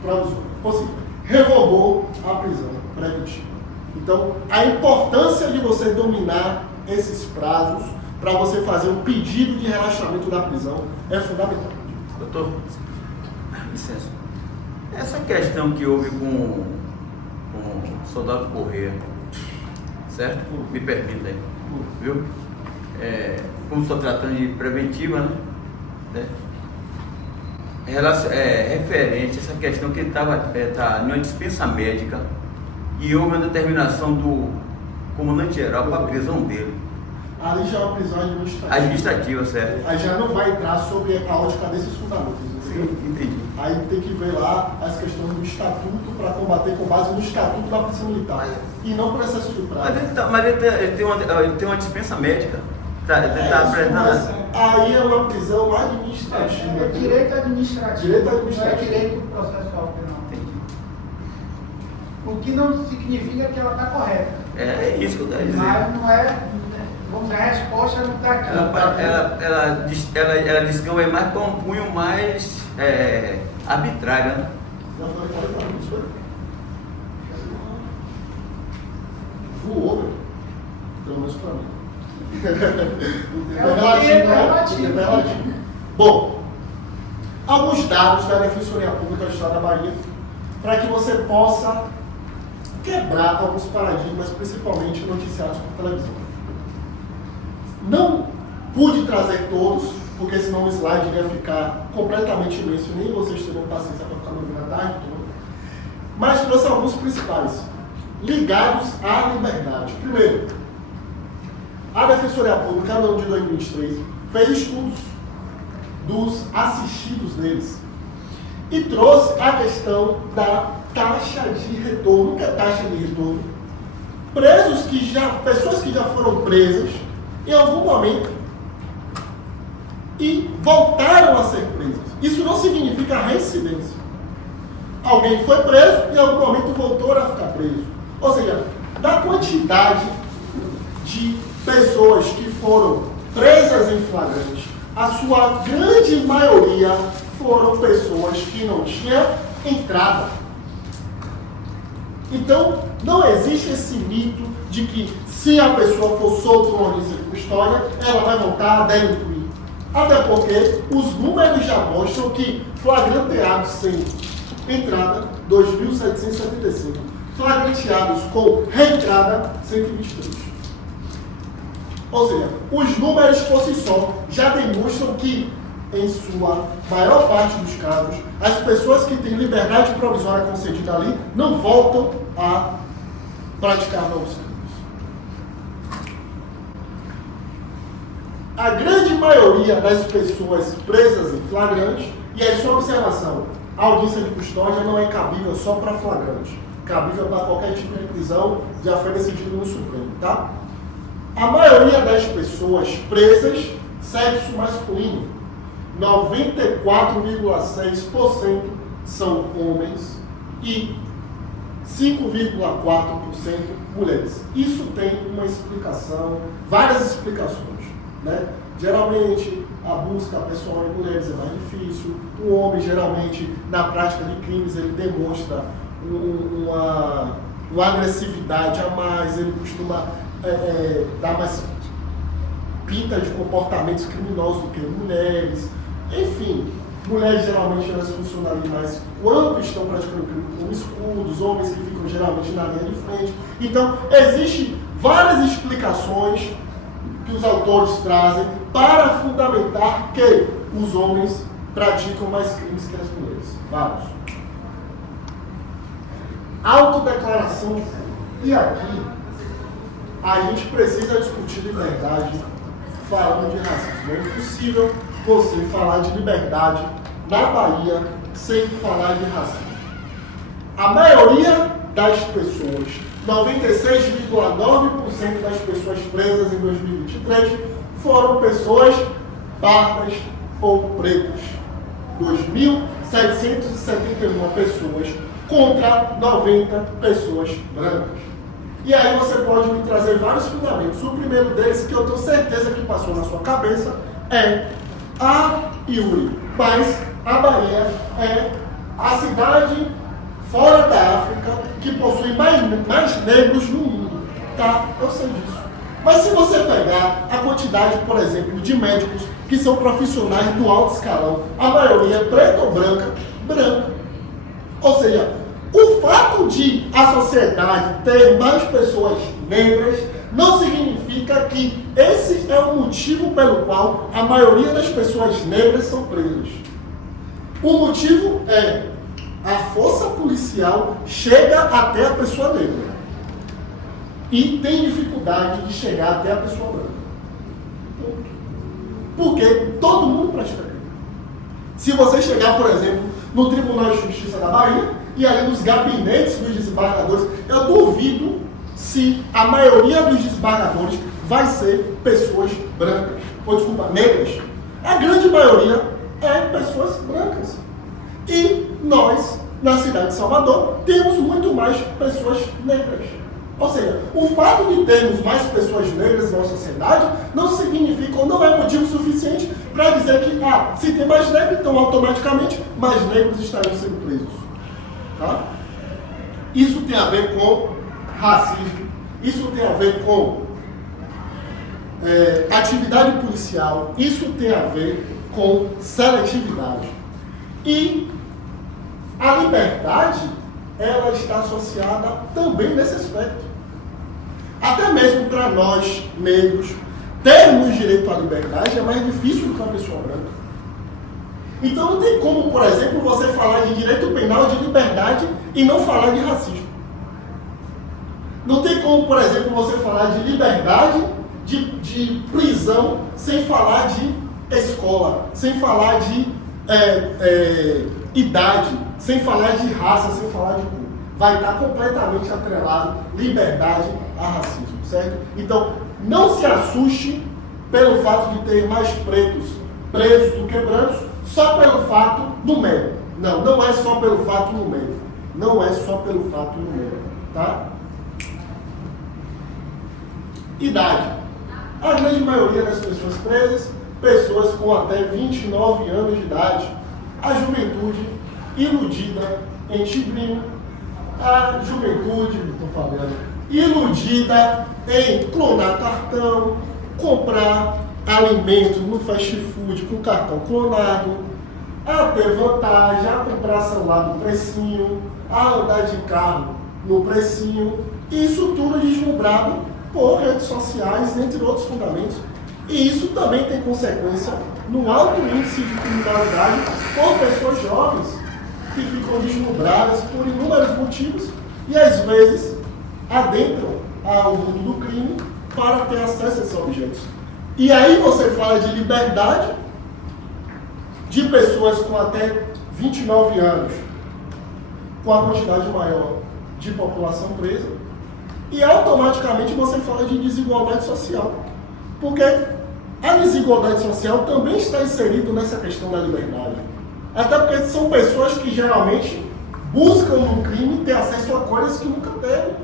provisória. Ou seja, revogou a prisão preventiva. Então, a importância de você dominar esses prazos para você fazer um pedido de relaxamento da prisão é fundamental. Doutor, licença. Essa questão que houve com o soldado Corrêa, certo? Me permita aí, viu? Como estou tratando de preventiva, né? Referente a essa questão que ele estava em uma dispensa médica e houve uma determinação do comandante-geral para a prisão dele. Ali já é uma prisão administrativa. Administrativa, certo? Aí já não vai entrar sobre a ótica desses fundamentos. Sim, entendi. Aí tem que ver lá as questões do estatuto para combater com base no estatuto da Polícia Militar. E não por excesso de prazo. Mas ele tem uma dispensa médica. Mas aí é uma prisão administrativa. É direito administrativo. Direito administrativo. Não é direito processual penal. Entendi. O que não significa que ela está correta. É isso que eu quero dizer. Mas não é, vamos dizer, a resposta não está aqui. Ela diz que é mais com um punho mais arbitrário, né? Já falei 40 minutos, foi? Voou, velho. Pelo menos para mim. Relativo. Bom, alguns dados da Defensoria Pública do Estado da Bahia para que você possa quebrar alguns paradigmas, principalmente noticiados por televisão. Não pude trazer todos, porque senão o slide iria ficar completamente imenso, nem vocês teriam paciência para ficar me ouvindo a tarde toda. Mas trouxe alguns principais, ligados à liberdade. Primeiro, a Defensoria Pública, no ano de 2023, fez estudos dos assistidos deles e trouxe a questão da taxa de retorno. O que é taxa de retorno? pessoas que já foram presas em algum momento e voltaram a ser presas. Isso não significa reincidência. Alguém foi preso e em algum momento voltou a ficar preso. Ou seja, da quantidade de pessoas que foram presas em flagrante, a sua grande maioria foram pessoas que não tinham entrada. Então, não existe esse mito de que se a pessoa for solta uma audiência de custódia, ela vai voltar a delinquir. Até porque os números já mostram que flagranteados sem entrada, 2.775. Flagranteados com reentrada, 123. Ou seja, os números por si só já demonstram que, em sua maior parte dos casos, as pessoas que têm liberdade provisória concedida ali não voltam a praticar novos crimes. A grande maioria das pessoas presas em flagrante, e aí sua observação, a audiência de custódia não é cabível só para flagrante, cabível para qualquer tipo de prisão, já foi decidido no Supremo, tá? A maioria das pessoas presas, sexo masculino, 94,6% são homens e 5,4% mulheres. Isso tem uma explicação, várias explicações, né? Geralmente, a busca pessoal em mulheres é mais difícil. O homem, geralmente, na prática de crimes, ele demonstra uma agressividade a mais, ele costuma dar mais pinta de comportamentos criminosos do que mulheres. Enfim, mulheres geralmente elas funcionam ali mais quando estão praticando crime como escudos, homens que ficam geralmente na linha de frente. Então, existem várias explicações que os autores trazem para fundamentar que os homens praticam mais crimes que as mulheres. Vamos. Autodeclaração. E aqui, a gente precisa discutir liberdade falando de racismo. É impossível você falar de liberdade na Bahia sem falar de racismo. A maioria das pessoas, 96,9% das pessoas presas em 2023 foram pessoas pardas ou pretas. 2.771 pessoas contra 90 pessoas brancas. E aí você pode me trazer vários fundamentos. O primeiro deles, que eu tenho certeza que passou na sua cabeça, é a Yuri. Mas a Bahia é a cidade fora da África que possui mais negros no mundo. Tá? Eu sei disso. Mas se você pegar a quantidade, por exemplo, de médicos que são profissionais do alto escalão, a maioria é preta ou branca, branca. Ou seja, o fato de a sociedade ter mais pessoas negras não significa que esse é o motivo pelo qual a maioria das pessoas negras são presas. O motivo é a força policial chega até a pessoa negra e tem dificuldade de chegar até a pessoa branca. Porque todo mundo pratica crime. Se você chegar, por exemplo, no Tribunal de Justiça da Bahia, e ali nos gabinetes dos desembargadores, eu duvido se a maioria dos desembargadores vai ser pessoas brancas, ou desculpa, negras. A grande maioria é pessoas brancas. E nós, na cidade de Salvador, temos muito mais pessoas negras. Ou seja, o fato de termos mais pessoas negras na nossa sociedade não significa, ou não é motivo suficiente para dizer que, se tem mais negros, então automaticamente mais negros estarão sendo presos. Tá? Isso tem a ver com racismo, isso tem a ver com atividade policial, isso tem a ver com seletividade. E a liberdade, ela está associada também nesse aspecto. Até mesmo para nós, negros, termos direito à liberdade é mais difícil do que uma pessoa branca. Então não tem como, por exemplo, você falar de direito penal de liberdade e não falar de racismo. Não tem como, por exemplo, você falar de liberdade de prisão sem falar de escola, sem falar de idade, sem falar de raça, sem falar de cor. vai estar completamente atrelado liberdade a racismo, certo? Então, não se assuste pelo fato de ter mais pretos presos do que brancos, só pelo fato numérico. Não, não é só pelo fato numérico. Não é só pelo fato numérico, tá? Idade. A grande maioria das pessoas presas, pessoas com até 29 anos de idade. A juventude iludida em tigrinho. A juventude, estou falando, iludida em clonar cartão, comprar alimentos no fast food com cartão clonado, a ter vantagem, a comprar celular no precinho, a andar de carro no precinho, isso tudo deslumbrado por redes sociais, entre outros fundamentos. E isso também tem consequência no alto índice de criminalidade por pessoas jovens que ficam deslumbradas por inúmeros motivos e às vezes adentram ao mundo do crime para ter acesso a esses objetos. E aí você fala de liberdade de pessoas com até 29 anos, com a quantidade maior de população presa, e automaticamente você fala de desigualdade social. Porque a desigualdade social também está inserida nessa questão da liberdade. Até porque são pessoas que geralmente buscam no crime ter acesso a coisas que nunca teve.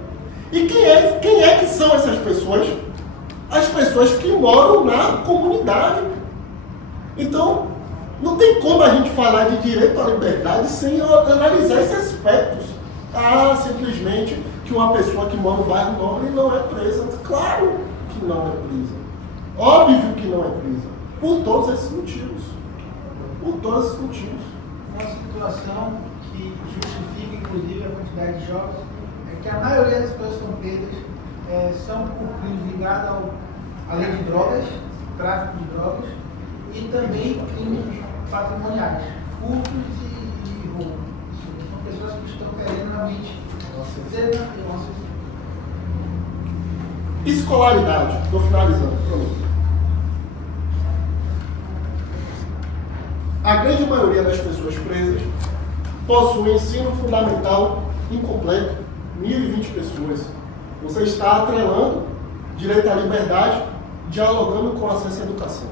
E quem é que são essas pessoas? As pessoas que moram na comunidade. Então, não tem como a gente falar de direito à liberdade sem analisar esses aspectos. Simplesmente que uma pessoa que mora no bairro nobre não é presa. Claro que não é presa. Óbvio que não é presa. Por todos esses motivos. Por todos esses motivos. Uma situação que justifica, inclusive, a quantidade de jogos é que a maioria das pessoas que estão presas são por crimes ligados à lei de drogas, tráfico de drogas, e também crimes patrimoniais, furtos e roubo. São pessoas que estão querendo realmente ser. Escolaridade. Estou finalizando. Pronto. A grande maioria das pessoas presas possui ensino fundamental incompleto, 1.020 pessoas. Você está atrelando direito à liberdade, dialogando com acesso à educação.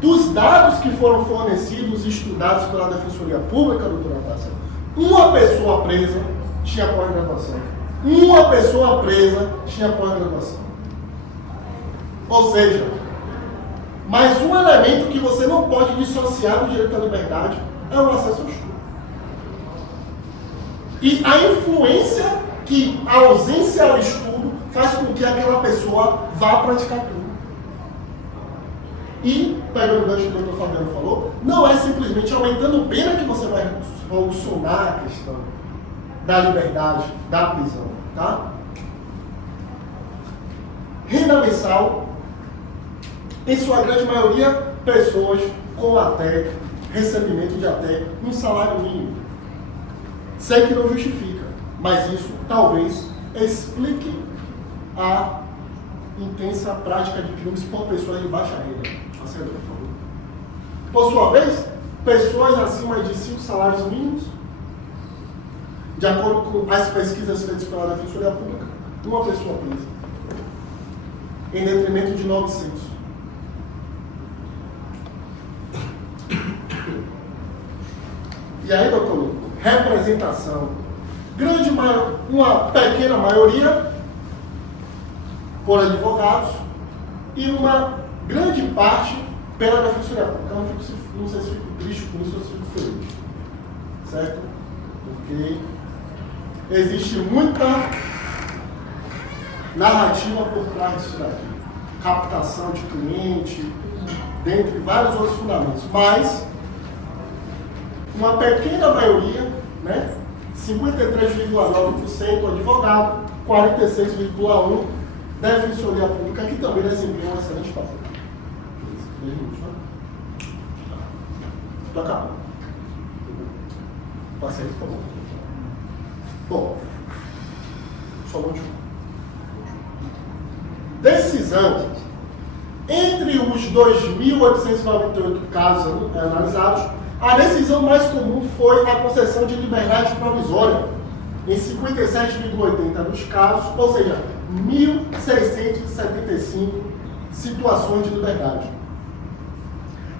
Dos dados que foram fornecidos e estudados pela Defensoria Pública, doutora Tássia, uma pessoa presa tinha pós-graduação. Uma pessoa presa tinha pós-graduação. Ou seja, mais um elemento que você não pode dissociar do direito à liberdade é o acesso ao estudo. E a influência que a ausência ao estudo faz com que aquela pessoa vá praticar crime. E, pegando o gancho que o doutor Fabiano falou, não é simplesmente aumentando pena que você vai solucionar a questão da liberdade, da prisão, tá? Renda mensal, em sua grande maioria, pessoas com até recebimento de até um salário mínimo. Sei que não justifica, mas isso talvez explique a intensa prática de crimes por pessoas de baixa renda. Por sua vez, pessoas acima de 5 salários mínimos, de acordo com as pesquisas feitas pela Defensoria Pública, uma pessoa presa, em detrimento de 900. E aí, doutor Luco, representação. Uma pequena maioria por advogados e uma grande parte pela Defensoria Pública. Não sei se fico triste com isso ou se fico feliz. Certo? Porque existe muita narrativa por trás disso daqui. Captação de cliente, dentre vários outros fundamentos. Mas uma pequena maioria, né, 53,9% advogado, 46,1% Defensoria Pública, que também desempenha um excelente papel. Estou acabando. Passei, por favor. Bom, só um último. Decisão. Entre os 2.898 casos analisados, a decisão mais comum foi a concessão de liberdade provisória, em 57,80% dos casos, ou seja, 1.675 situações de liberdade.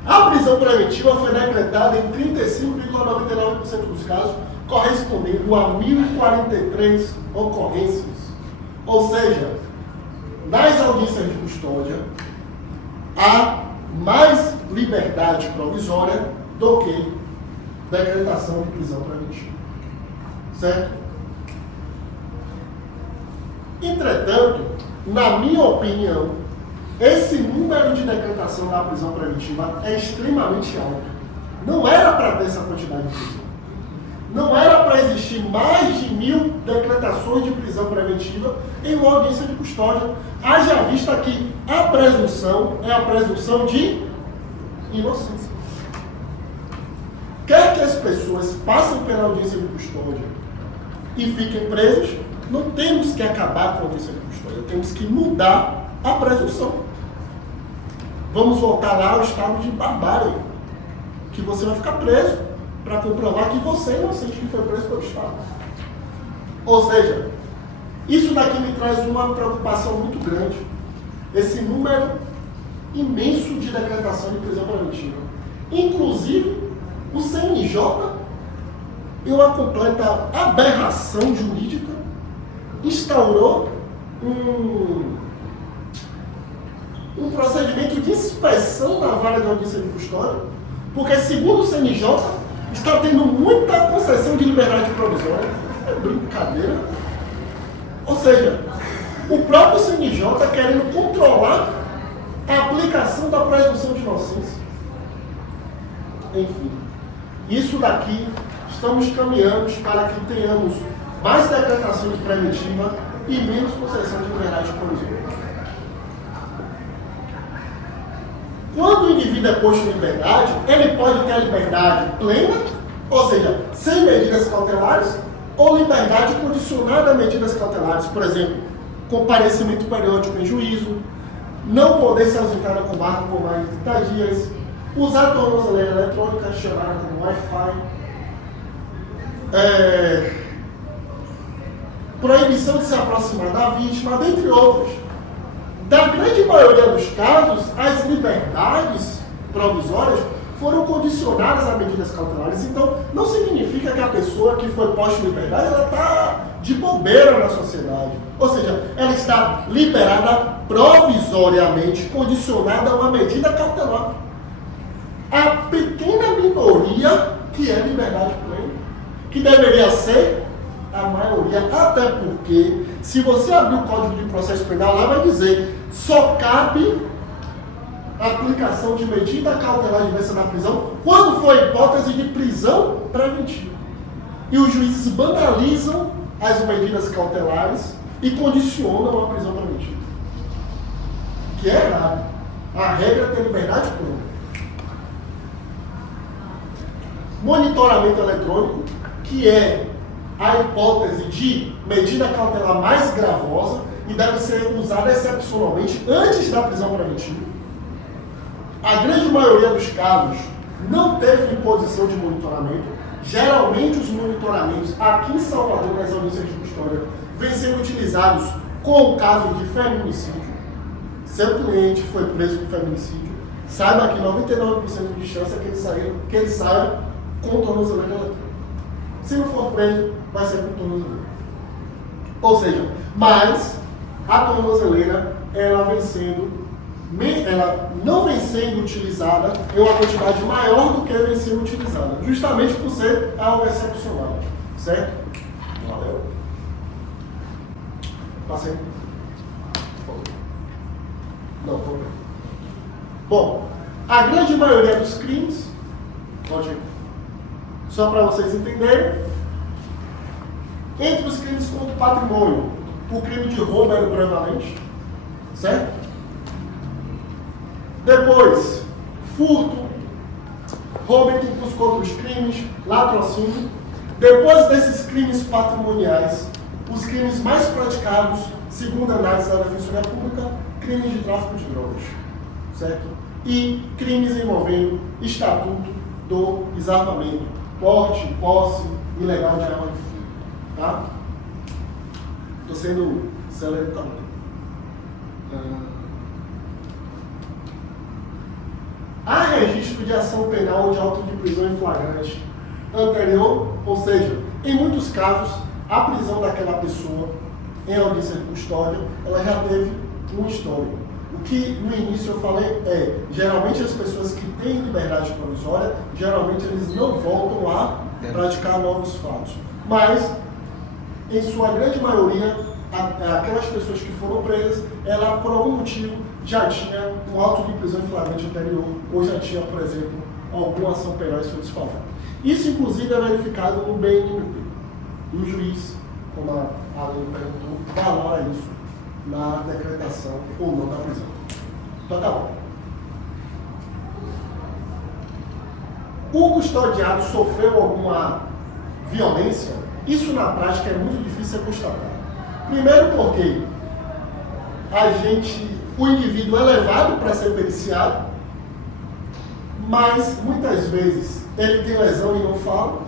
A prisão preventiva foi decretada em 35,99% dos casos, correspondendo a 1.043 ocorrências. Ou seja, nas audiências de custódia, há mais liberdade provisória do que decretação de prisão preventiva. Certo? Entretanto, na minha opinião, esse número de decretação da prisão preventiva é extremamente alto. Não era para ter essa quantidade de prisão. Não era para existir mais de 1.000 decretações de prisão preventiva em uma audiência de custódia. Haja vista que a presunção é a presunção de inocência. Quer que as pessoas passem pela audiência de custódia e fiquem presas, não temos que acabar com a audiência de custódia, temos que mudar a presunção. Vamos voltar lá ao estado de barbárie, que você vai ficar preso para comprovar que você é inocente, que foi preso pelo Estado. Ou seja, isso daqui me traz uma preocupação muito grande. Esse número imenso de decretação de prisão preventiva. Inclusive, o CNJ, em uma completa aberração jurídica, instaurou um procedimento de inspeção na vara de audiência de custódia, porque, segundo o CNJ, está tendo muita concessão de liberdade provisória. É brincadeira. Ou seja, o próprio CNJ está querendo controlar a aplicação da presunção de inocência. Enfim, isso daqui estamos caminhando para que tenhamos mais decretação de preventiva e menos concessão de liberdade provisória. Quando o indivíduo é posto em liberdade, ele pode ter a liberdade plena, ou seja, sem medidas cautelares, ou liberdade condicionada a medidas cautelares, por exemplo, comparecimento periódico em juízo, não poder se ausentar da comarca por mais de 30 dias, usar a tornozeleira eletrônica, chamada como Wi-Fi, proibição de se aproximar da vítima, dentre outros. Da grande maioria dos casos, as liberdades provisórias foram condicionadas a medidas cautelares. Então, não significa que a pessoa que foi posta em liberdade, ela está de bobeira na sociedade. Ou seja, ela está liberada provisoriamente, condicionada a uma medida cautelar. A pequena minoria que é liberdade plena, que deveria ser a maioria, até porque, se você abrir o Código de Processo Penal, lá vai dizer, só cabe a aplicação de medida cautelar de inércia na prisão quando for hipótese de prisão preventiva. E os juízes banalizam as medidas cautelares e condicionam a prisão preventiva. Que é errado. A regra é ter liberdade plena. Monitoramento eletrônico, que é a hipótese de medida cautelar mais gravosa e deve ser usada excepcionalmente antes da prisão preventiva. A grande maioria dos casos não teve imposição de monitoramento. Geralmente os monitoramentos aqui em Salvador, nas audiências de custódia, vêm sendo utilizados com o caso de feminicídio. Seu cliente foi preso por feminicídio, saiba que 99% de chance é que ele saia com tornozeleira eletrônica. Se não for preso, vai ser com tornozeleira. Ou seja, mas a tornozeleira, ela não vem sendo utilizada em uma quantidade maior do que vem sendo utilizada, justamente por ser algo excepcional. Certo? Valeu. Passei. Não, tô bem. Bom, a grande maioria dos crimes, pode ir. Só para vocês entenderem, entre os crimes contra o patrimônio, o crime de roubo era o prevalente, certo? Depois, furto, roubo em tipos contra os crimes, latrocínio. Depois desses crimes patrimoniais, os crimes mais praticados, segundo a análise da Defensoria Pública, crimes de tráfico de drogas, certo? E crimes envolvendo estatuto do desarmamento, porte, posse ilegal de arma de fogo, tá? Estou sendo célere com há registro de ação penal ou de auto de prisão em flagrante anterior, ou seja, em muitos casos, a prisão daquela pessoa em audiência de custódia, ela já teve um histórico. O que no início eu falei é, geralmente as pessoas que têm liberdade provisória, geralmente eles não voltam a praticar novos fatos. Mas, em sua grande maioria, aquelas pessoas que foram presas, ela por algum motivo já tinha um auto de prisão em flagrante anterior, ou já tinha, por exemplo, alguma ação penal em seu desfavor. Isso, inclusive, é verificado no BNMP. E o juiz, como a lei perguntou, valora isso na decretação ou não da prisão. Então, tá bom. O custodiado sofreu alguma violência? Isso, na prática, é muito difícil de constatar. Primeiro porque o indivíduo é levado para ser periciado, mas muitas vezes ele tem lesão e não fala,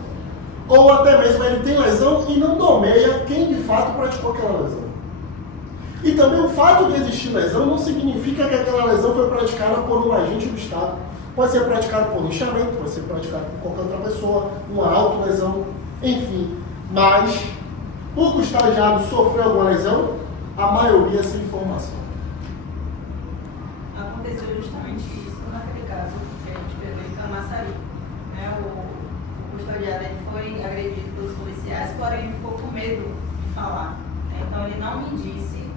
ou até mesmo ele tem lesão e não nomeia quem de fato praticou aquela lesão. E também o fato de existir lesão não significa que aquela lesão foi praticada por um agente do Estado. Pode ser praticada por linchamento, pode ser praticada por qualquer outra pessoa, uma autolesão, enfim. Mas o custodiado sofreu alguma lesão, a maioria sem informação. Aconteceu justamente isso naquele caso que a gente pegou em Camaçari. O custodiado ele foi agredido pelos policiais, porém ele ficou com medo de falar. Então ele não me disse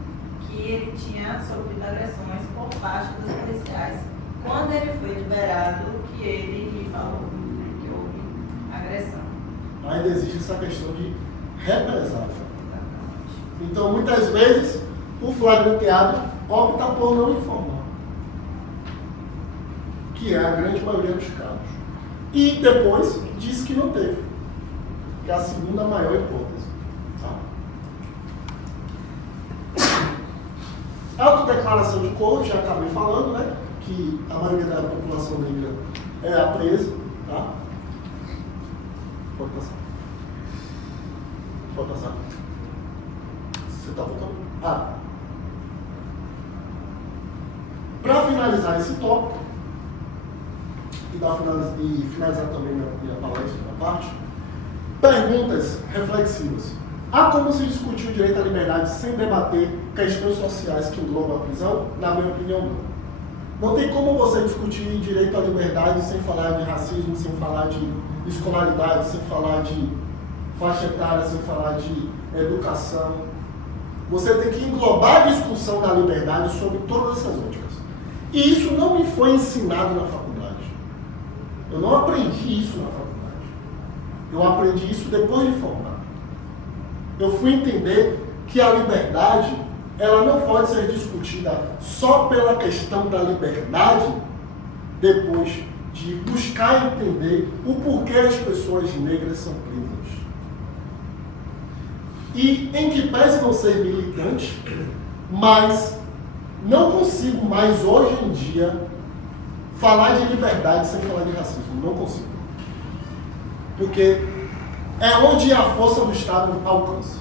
que ele tinha sofrido agressões por parte dos policiais. Quando ele foi liberado, que ele me falou que houve agressão. Ainda existe essa questão de represália. Então, muitas vezes, o flagranteado opta por não informar, que é a grande maioria dos casos. E depois diz que não teve, que é a segunda maior hipótese. Tá? Autodeclaração de cor, já acabei falando, né? Que a maioria da população negra é a presa. Tá? Pode passar. Pode passar. Você está voltando? Para finalizar esse tópico, e finalizar também minha palestra, minha parte, perguntas reflexivas. Há como se discutir o direito à liberdade sem debater questões sociais que englobam a prisão? Na minha opinião, não. Não tem como você discutir direito à liberdade sem falar de racismo, sem falar de escolaridade, sem falar de faixa etária, sem falar de educação. Você tem que englobar a discussão da liberdade sobre todas essas óticas. E isso não me foi ensinado na faculdade. Eu não aprendi isso na faculdade. Eu aprendi isso depois de formar. Eu fui entender que a liberdade, ela não pode ser discutida só pela questão da liberdade, depois de buscar entender o porquê as pessoas negras são presas. E em que pese não ser militante, mas não consigo mais hoje em dia falar de liberdade sem falar de racismo. Não consigo. Porque é onde a força do Estado alcança.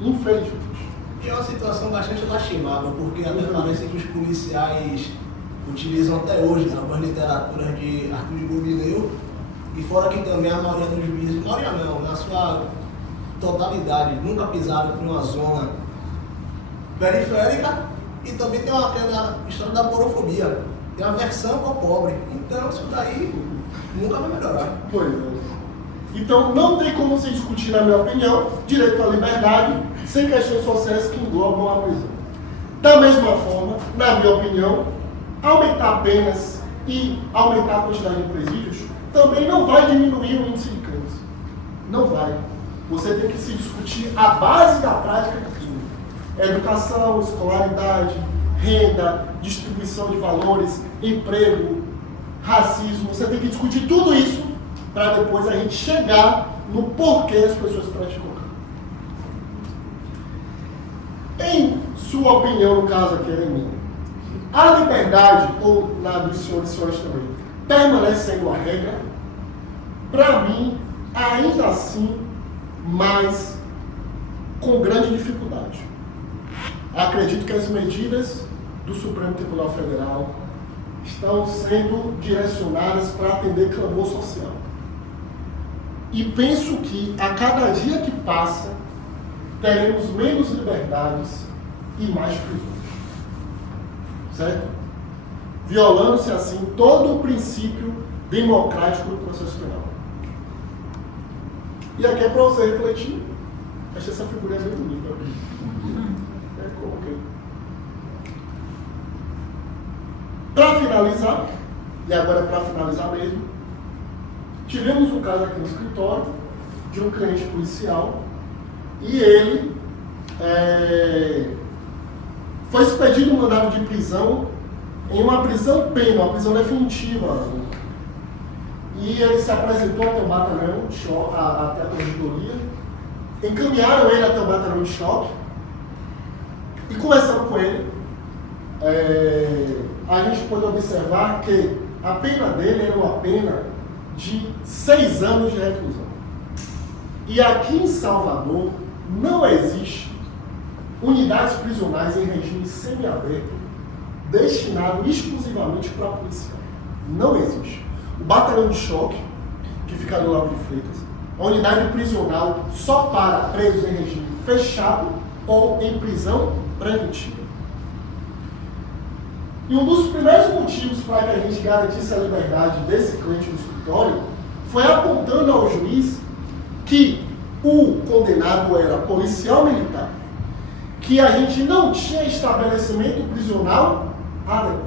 Infelizmente. E é uma situação bastante lastimável, porque até parece que os policiais utilizam até hoje algumas literaturas de Arthur de Gobineau, e fora que também a maioria dos juízes, maioria não, na sua totalidade, nunca pisaram por uma zona periférica, e também tem aquela história da porofobia, tem aversão ao pobre. Então isso daí nunca vai melhorar. Pois é. Então não tem como se discutir, na minha opinião, direito à liberdade sem questões sociais que englobam a prisão. Da mesma forma, na minha opinião, aumentar penas e aumentar a quantidade de presídios também não vai diminuir o índice de crimes. Não vai. Você tem que se discutir a base da prática do crime. Educação, escolaridade, renda, distribuição de valores, emprego, racismo. Você tem que discutir tudo isso para depois a gente chegar no porquê as pessoas praticam o crime. Em sua opinião, no caso aqui era em mim, a liberdade, ou na dos senhores e senhoras também, permanece sendo a regra? Para mim, ainda assim, mais com grande dificuldade. Acredito que as medidas do Supremo Tribunal Federal estão sendo direcionadas para atender clamor social. E penso que a cada dia que passa, teremos menos liberdades e mais prisões. Certo? Violando-se assim todo o princípio democrático do processo penal. E aqui é para você refletir. Achei essa figurinha bem bonita. Coloquei. Para finalizar, e agora é para finalizar mesmo, tivemos um caso aqui no escritório de um cliente policial e ele foi expedido um mandado de prisão em uma prisão pena, uma prisão definitiva. E ele se apresentou até o batalhão de choque, até a corregedoria, encaminharam ele até o batalhão de choque e conversando com ele, a gente pôde observar que a pena dele era uma pena de 6 anos de reclusão. E aqui em Salvador não existe unidades prisionais em regime semiaberto destinado exclusivamente para a polícia. Não existe. O batalhão de choque, que fica no Lauro de Freitas, a unidade prisional só para presos em regime fechado ou em prisão preventiva. E um dos primeiros motivos para que a gente garantisse a liberdade desse cliente no escritório foi apontando ao juiz que o condenado era policial militar, que a gente não tinha estabelecimento prisional adequado.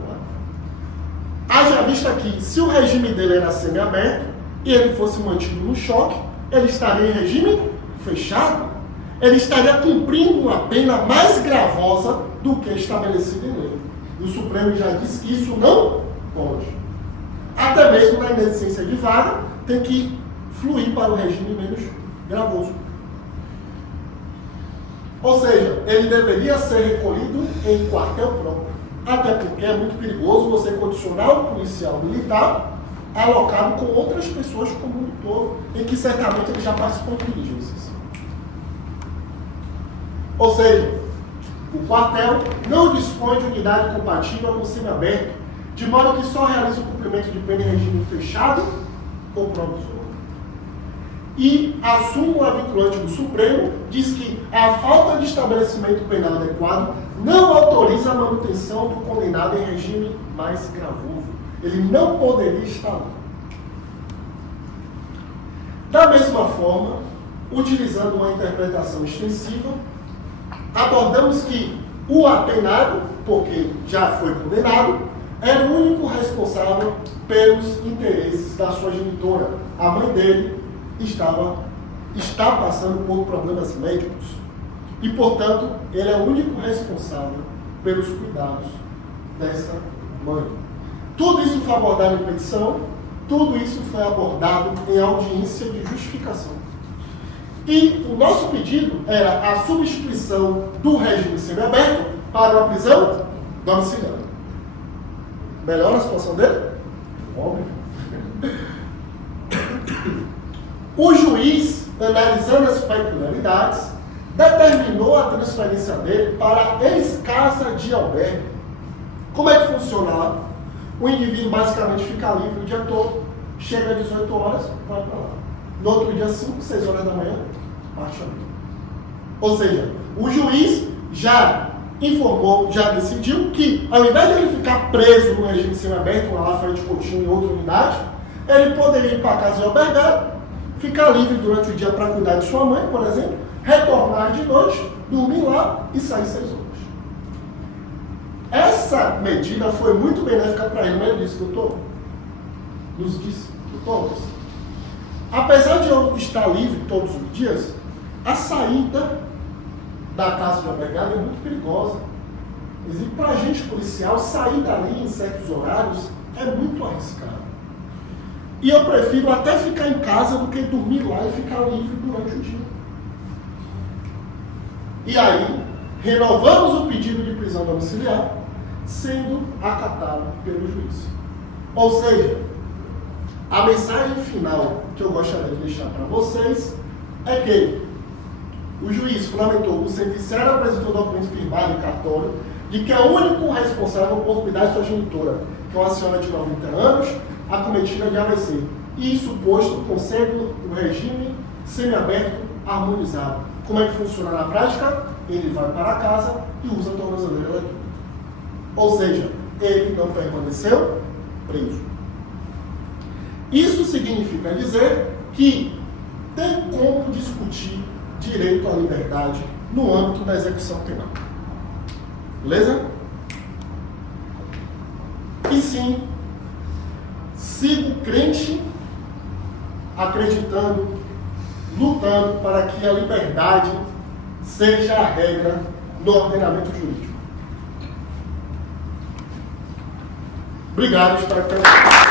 Haja vista que, se o regime dele era semiaberto e ele fosse mantido no choque, ele estaria em regime fechado, ele estaria cumprindo uma pena mais gravosa do que estabelecida em lei. E o Supremo já disse que isso não pode. Até mesmo na inexistência de vaga, tem que fluir para o regime menos gravoso. Ou seja, ele deveria ser recolhido em quartel próprio. Até porque é muito perigoso você condicionar o policial militar alocado com outras pessoas como monitor, em que certamente ele já participou de diligências. Ou seja, o quartel não dispõe de unidade compatível com o semiaberto, de modo que só realiza o cumprimento de pena em regime fechado ou provisório. E a súmula vinculante do Supremo diz que a falta de estabelecimento penal adequado não autoriza a manutenção do condenado em regime mais gravoso. Ele não poderia estar lá. Da mesma forma, utilizando uma interpretação extensiva, abordamos que o apenado, porque já foi condenado, era o único responsável pelos interesses da sua genitora. A mãe dele está passando por problemas médicos e, portanto, ele é o único responsável pelos cuidados dessa mãe. Tudo isso foi abordado em petição, tudo isso foi abordado em audiência de justificação. E o nosso pedido era a substituição do regime semiaberto para uma prisão domiciliar. Melhora a situação dele? Óbvio. O juiz, analisando as peculiaridades, determinou a transferência dele para a ex-casa de albergue. Como é que funciona lá? O indivíduo basicamente fica livre o dia todo, chega às 18 horas, vai para lá. No outro dia, 5, 6 horas da manhã, parte a vida. Ou seja, o juiz já informou, já decidiu que, ao invés de ele ficar preso no regime semiaberto, lá na frente Coutinho em outra unidade, ele poderia ir para a casa de albergado, ficar livre durante o dia para cuidar de sua mãe, por exemplo, retornar de noite, dormir lá e sair 6 horas. Essa medida foi muito benéfica para ele, mas ele disse, doutor, nos disse, doutor, apesar de eu estar livre todos os dias, a saída da casa de albergado é muito perigosa. E para a gente policial, sair dali em certos horários é muito arriscado. E eu prefiro até ficar em casa do que dormir lá e ficar livre durante o dia. E aí, renovamos o pedido de prisão domiciliar, sendo acatado pelo juiz. Ou seja, a mensagem final que eu gostaria de deixar para vocês é que o juiz fundamentou o sentenciário apresentou documento firmado em cartório de que é o único responsável por cuidar de sua genitora, que é uma senhora de 90 anos, acometida de AVC. E isso posto consegue o regime semiaberto harmonizado. Como é que funciona na prática? Ele vai para casa e usa a tornozeleira eletrônica. Ou seja, ele não permaneceu preso. Isso significa dizer que tem como discutir direito à liberdade no âmbito da execução penal. Beleza? E sim, sigo crente, acreditando, lutando para que a liberdade seja a regra no ordenamento jurídico. Obrigado, espero que tenham